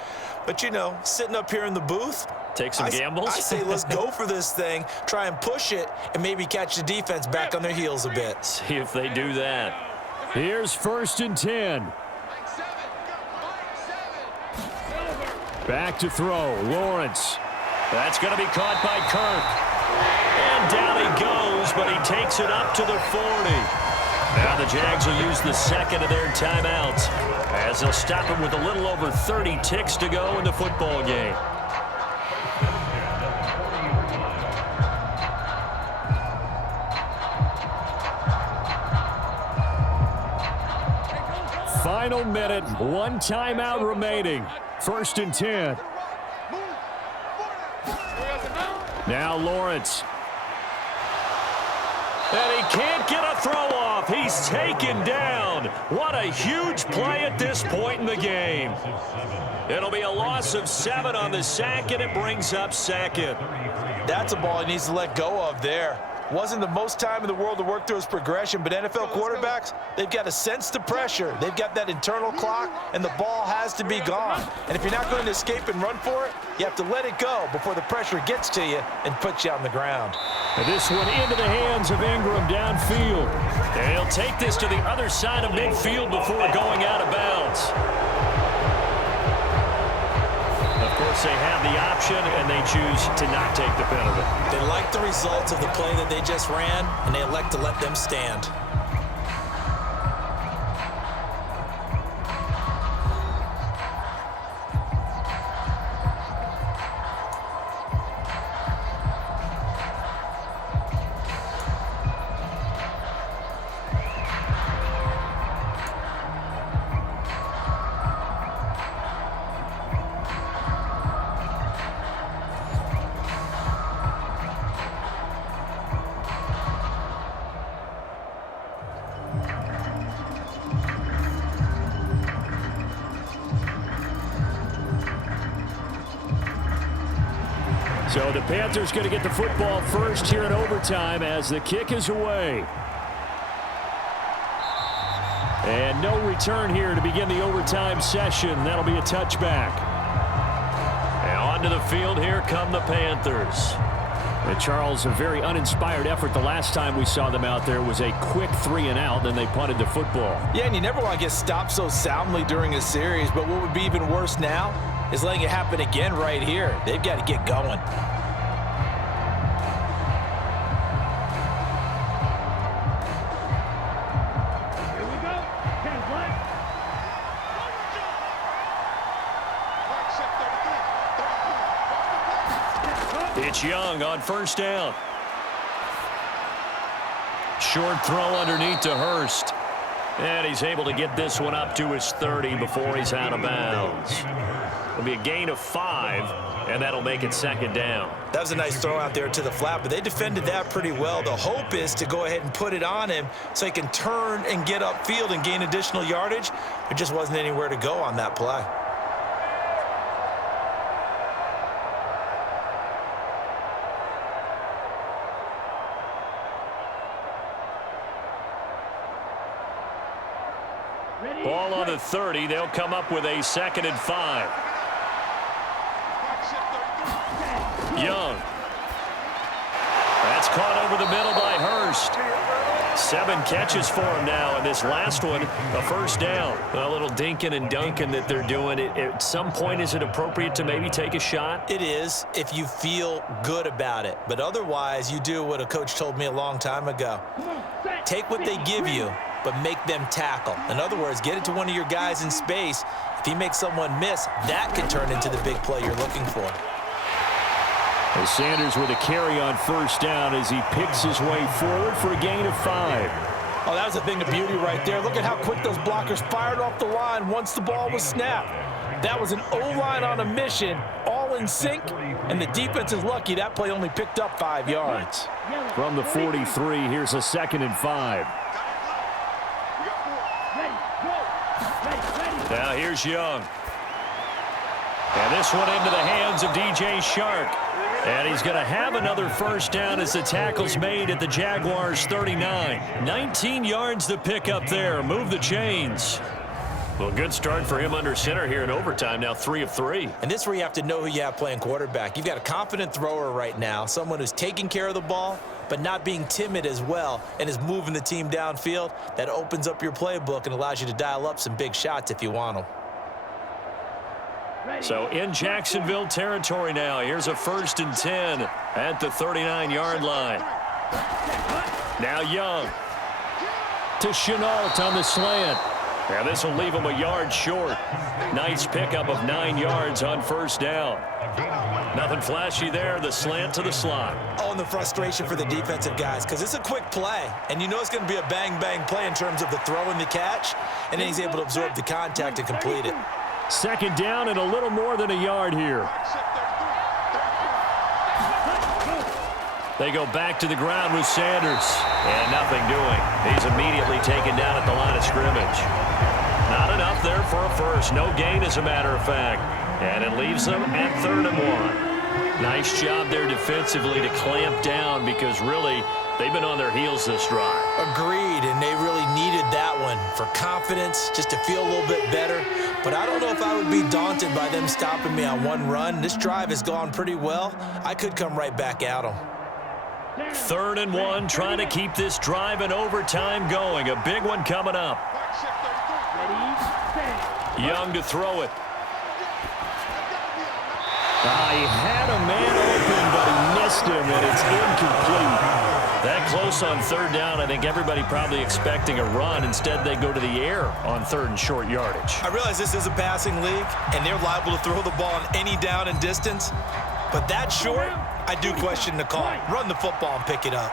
But, you know, sitting up here in the booth, take some gambles. I say let's go for this thing, try and push it, and maybe catch the defense back on their heels a bit. See if they do that. Here's 1st and 10. Back to throw. Lawrence. That's going to be caught by Kirk. And down he goes, but he takes it up to the 40. Now the Jags will use the second of their timeouts as they'll stop him with a little over 30 ticks to go in the football game. Final minute, 1 timeout remaining. 1st and 10. Now Lawrence. And he can't get a throw off. He's taken down. What a huge play at this point in the game. It'll be a loss of 7 on the sack, and it brings up 2nd. That's a ball he needs to let go of there. Wasn't the most time in the world to work through his progression, but NFL quarterbacks, they've got to sense the pressure. They've got that internal clock, and the ball has to be gone. And if you're not going to escape and run for it, you have to let it go before the pressure gets to you and puts you on the ground. And this one into the hands of Ingram downfield. And he'll take this to the other side of midfield before going out of bounds. Of course, they have the option, and they choose to not take the penalty. They like the results of the play that they just ran, and they elect to let them stand. So the Panthers going to get the football first here in overtime as the kick is away. And no return here to begin the overtime session. That'll be a touchback. And onto the field here come the Panthers. And Charles, a very uninspired effort. The last time we saw them out there was a quick 3-and-out, then they punted the football. Yeah, and you never want to get stopped so soundly during a series, but what would be even worse now is letting it happen again right here. They've got to get going. Here we go. 10 flag. It's Young on 1st down. Short throw underneath to Hurst. And he's able to get this one up to his 30 before he's out of bounds. It'll be a gain of 5, and that'll make it 2nd down. That was a nice throw out there to the flat, but they defended that pretty well. The hope is to go ahead and put it on him so he can turn and get upfield and gain additional yardage. There just wasn't anywhere to go on that play. Ball on the 30. They'll come up with a 2nd and 5. Young. That's caught over the middle by Hurst. 7 catches for him now, and this last one, a first down. A little dinking and dunking that they're doing. At some point, is it appropriate to maybe take a shot? It is if you feel good about it. But otherwise, you do what a coach told me a long time ago. Take what they give you, but make them tackle. In other words, get it to one of your guys in space. If he makes someone miss, that could turn into the big play you're looking for. As Sanders with a carry on first down as he picks his way forward for a gain of 5. Oh, that was a thing of beauty right there. Look at how quick those blockers fired off the line once the ball was snapped. That was an O-line on a mission, all in sync, and the defense is lucky that play only picked up 5 yards. From the 43, here's a 2nd and 5. Now here's Young. And this one into the hands of DJ Chark. And he's going to have another first down as the tackle's made at the Jaguars 39. 19 yards to pick up there. Move the chains. Well, good start for him under center here in overtime. Now 3 of 3. And this is where you have to know who you have playing quarterback. You've got a confident thrower right now, someone who's taking care of the ball, but not being timid as well, and is moving the team downfield. That opens up your playbook and allows you to dial up some big shots if you want them. So in Jacksonville territory now. Here's a 1st and 10 at the 39-yard line. Now Young. To Chenault on the slant. Now this will leave him a yard short. Nice pickup of 9 yards on first down. Nothing flashy there. The slant to the slot. Oh, and the frustration for the defensive guys, because it's a quick play, and you know it's going to be a bang-bang play in terms of the throw and the catch, and then he's able to absorb the contact and complete it. 2nd down and a little more than a yard here. They go back to the ground with Sanders. And nothing doing. He's immediately taken down at the line of scrimmage. Not enough there for a first. No gain, as a matter of fact. And it leaves them at 3rd and 1. Nice job there defensively to clamp down, because really they've been on their heels this drive. Agreed, and they really needed that one for confidence, just to feel a little bit better. But I don't know if I would be daunted by them stopping me on one run. This drive has gone pretty well. I could come right back at them. 3rd and 1, trying to keep this drive in overtime going. A big one coming up. Young to throw it. He had a man open, but he missed him, and it's incomplete. That close on 3rd down, I think everybody probably expecting a run. Instead, they go to the air on 3rd and short yardage. I realize this is a passing league, and they're liable to throw the ball on any down and distance. But that short, I do question the call. Run the football and pick it up.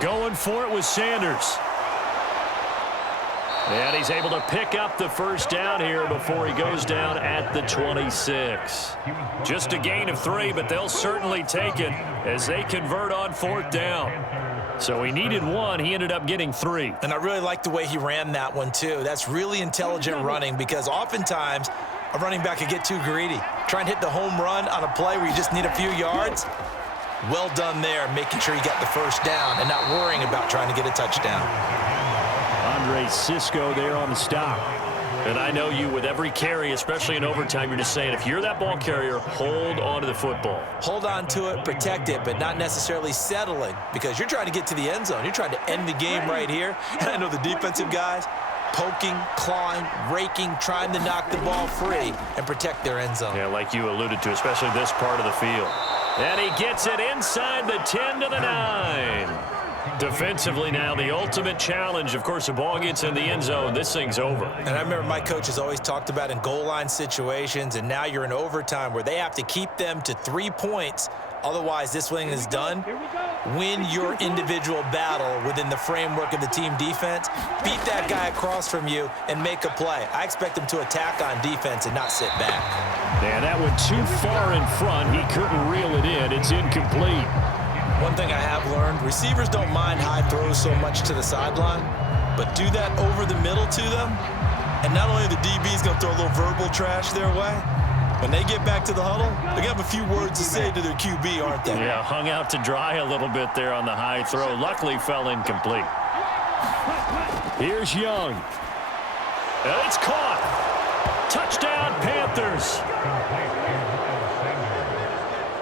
Going for it with Sanders. And he's able to pick up the first down here before he goes down at the 26. Just a gain of 3, but they'll certainly take it as they convert on 4th down. So he needed 1. He ended up getting 3. And I really like the way he ran that one, too. That's really intelligent running, because oftentimes a running back could get too greedy. Try and hit the home run on a play where you just need a few yards. Well done there, making sure you got the first down and not worrying about trying to get a touchdown. Andre Cisco there on the stop. And I know you, with every carry, especially in overtime, you're just saying, if you're that ball carrier, hold on to the football. Hold on to it, protect it, but not necessarily settling, because you're trying to get to the end zone. You're trying to end the game right here. And I know the defensive guys poking, clawing, raking, trying to knock the ball free and protect their end zone. Yeah, like you alluded to, especially this part of the field. And he gets it inside the 10 to the 9. Defensively now, the ultimate challenge. Of course, the ball gets in the end zone. This thing's over. And I remember my coaches always talked about in goal line situations, and now you're in overtime where they have to keep them to 3 points. Otherwise, this thing is done. Win your individual battle within the framework of the team defense. Beat that guy across from you and make a play. I expect them to attack on defense and not sit back. Yeah, that went too far in front. He couldn't reel it in. It's incomplete. One thing I have learned, receivers don't mind high throws so much to the sideline, but do that over the middle to them, and not only the DB's going to throw a little verbal trash their way, when they get back to the huddle, they're going to have a few words to say to their QB, aren't they? Yeah, hung out to dry a little bit there on the high throw. Luckily, fell incomplete. Here's Young. And it's caught. Touchdown, Panthers.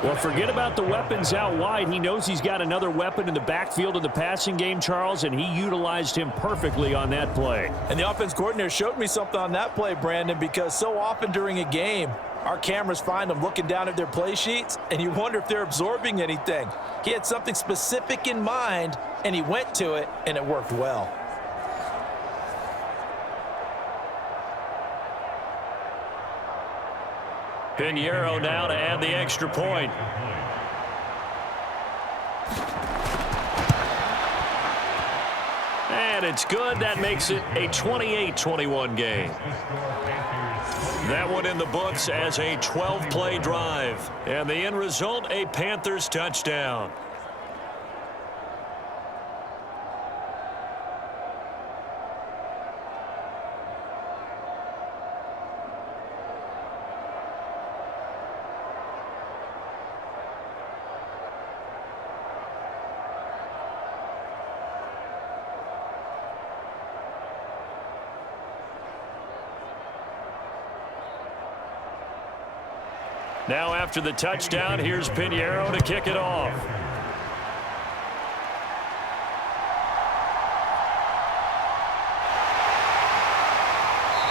Well, forget about the weapons out wide. He knows he's got another weapon in the backfield of the passing game, Charles, and he utilized him perfectly on that play. And the offense coordinator showed me something on that play, Brandon, because so often during a game, our cameras find them looking down at their play sheets, and you wonder if they're absorbing anything. He had something specific in mind, and he went to it, and it worked well. Pinheiro now to add the extra point. And it's good. That makes it a 28-21 game. That one in the books as a 12-play drive. And the end result, a Panthers touchdown. Now after the touchdown, here's Pinheiro to kick it off.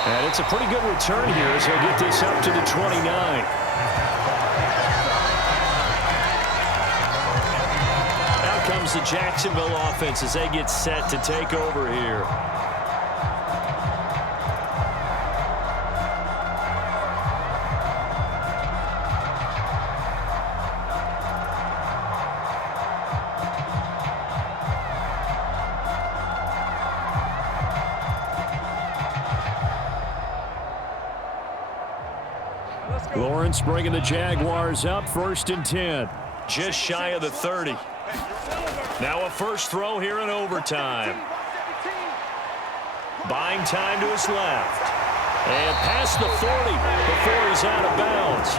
And it's a pretty good return here as he'll get this up to the 29. Now comes the Jacksonville offense as they get set to take over here. Lawrence bringing the Jaguars up, 1st and 10. Just shy of the 30. Now a first throw here in overtime. Buying time to his left. And past the 40 before he's out of bounds.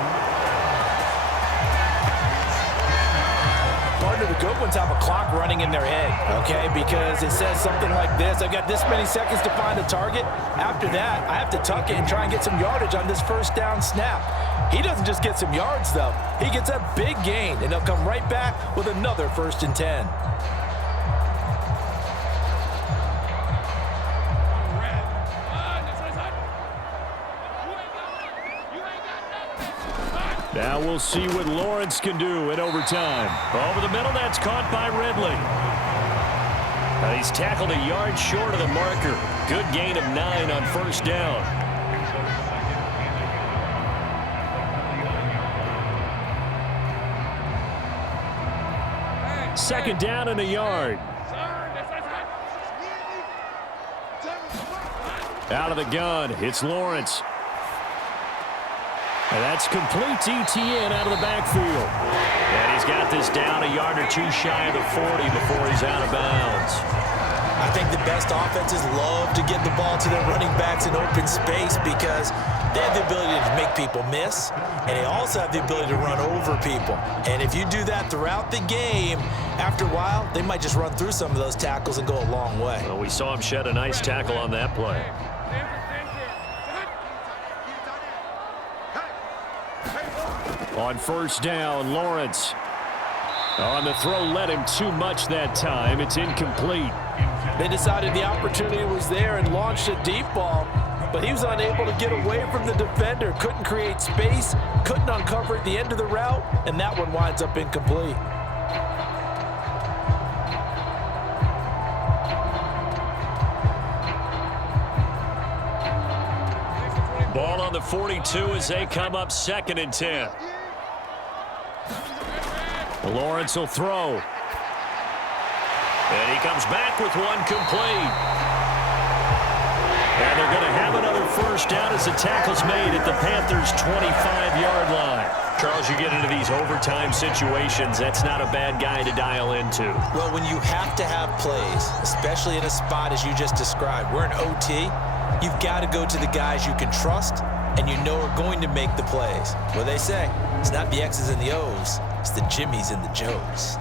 Part of the good ones have a clock running in their head, okay? Because it says something like this: I've got this many seconds to find a target. After that, I have to tuck it and try and get some yardage on this first down snap. He doesn't just get some yards, though. He gets a big gain, and he'll come right back with another 1st and 10. Now we'll see what Lawrence can do in overtime. Over the middle, that's caught by Ridley. He's tackled a yard short of the marker. Good gain of 9 on first down. Second down and a yard. Out of the gun, it's Lawrence. And that's complete ETN out of the backfield. And he's got this down a yard or two shy of the 40 before he's out of bounds. I think the best offenses love to get the ball to their running backs in open space because they have the ability to make people miss, and they also have the ability to run over people. And if you do that throughout the game, after a while, they might just run through some of those tackles and go a long way. Well, we saw him shed a nice tackle on that play. On first down, Lawrence. On the throw, led him too much that time. It's incomplete. They decided the opportunity was there and launched a deep ball, but he was unable to get away from the defender. Couldn't create space, couldn't uncover at the end of the route, and that one winds up incomplete. Ball on the 42 as they come up 2nd and 10. Lawrence will throw. And he comes back with one complete. And they're going to have another first down as the tackle's made at the Panthers' 25-yard line. Charles, you get into these overtime situations, that's not a bad guy to dial into. Well, when you have to have plays, especially in a spot as you just described, we're in OT, you've got to go to the guys you can trust and you know are going to make the plays. What they say, it's not the X's and the O's, it's the Jimmies and the Joes.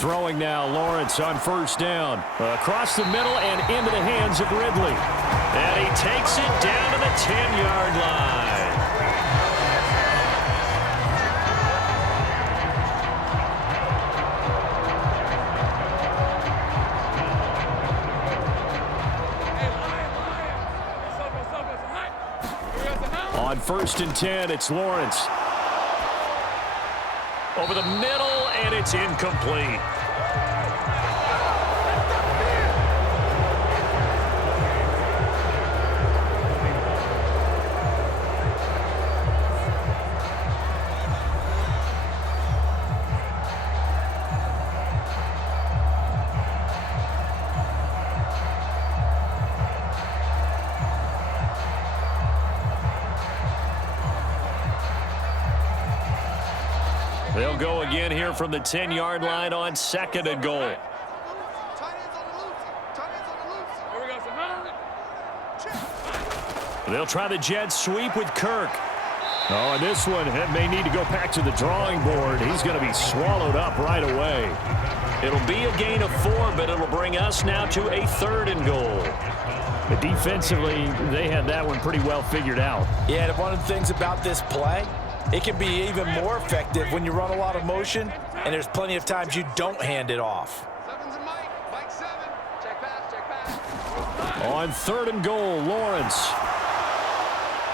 Throwing now, Lawrence on first down. Across the middle and into the hands of Ridley. And he takes it down to the 10-yard line. On first and 10, it's Lawrence. Over the middle, and it's incomplete. They'll go again here from the 10-yard line on second and goal. They'll try the jet sweep with Kirk. Oh, and this one may need to go back to the drawing board. He's going to be swallowed up right away. It'll be a gain of 4, but it'll bring us now to a 3rd and goal. But defensively, they had that one pretty well figured out. Yeah, and one of the things about this play, it can be even more effective when you run a lot of motion, and there's plenty of times you don't hand it off. On 3rd and goal, Lawrence.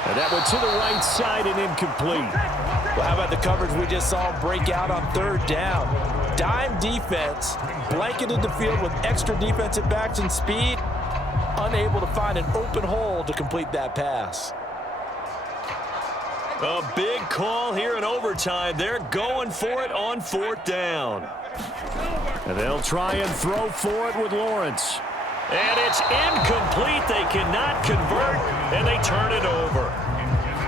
And that went to the right side and incomplete. Well, how about the coverage we just saw break out on 3rd down? Dime defense, blanketed the field with extra defensive backs and speed, unable to find an open hole to complete that pass. A big call here in overtime. They're going for it on 4th down. And they'll try and throw for it with Lawrence. And it's incomplete. They cannot convert, and they turn it over.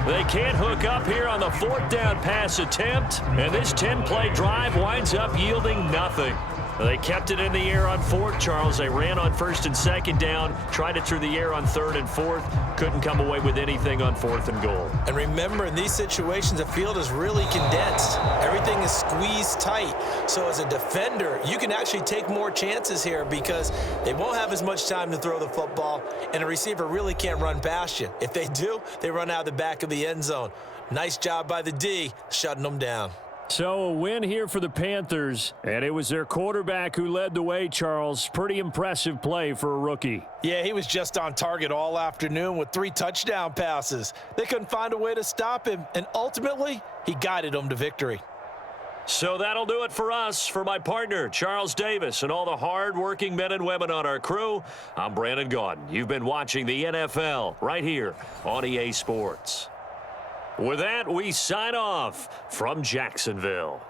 They can't hook up here on the 4th down pass attempt, and this 10-play drive winds up yielding nothing. They kept it in the air on 4th, Charles. They ran on 1st and 2nd down, tried it through the air on 3rd and 4th, couldn't come away with anything on 4th and goal. And remember, in these situations, the field is really condensed. Everything is squeezed tight. So as a defender, you can actually take more chances here because they won't have as much time to throw the football, and a receiver really can't run past you. If they do, they run out the back of the end zone. Nice job by the D, shutting them down. So a win here for the Panthers, and it was their quarterback who led the way, Charles. Pretty impressive play for a rookie. Yeah, he was just on target all afternoon with 3 touchdown passes. They couldn't find a way to stop him, and ultimately, he guided them to victory. So that'll do it for us. For my partner, Charles Davis, and all the hard-working men and women on our crew, I'm Brandon Gaudin. You've been watching the NFL right here on EA Sports. With that, we sign off from Jacksonville.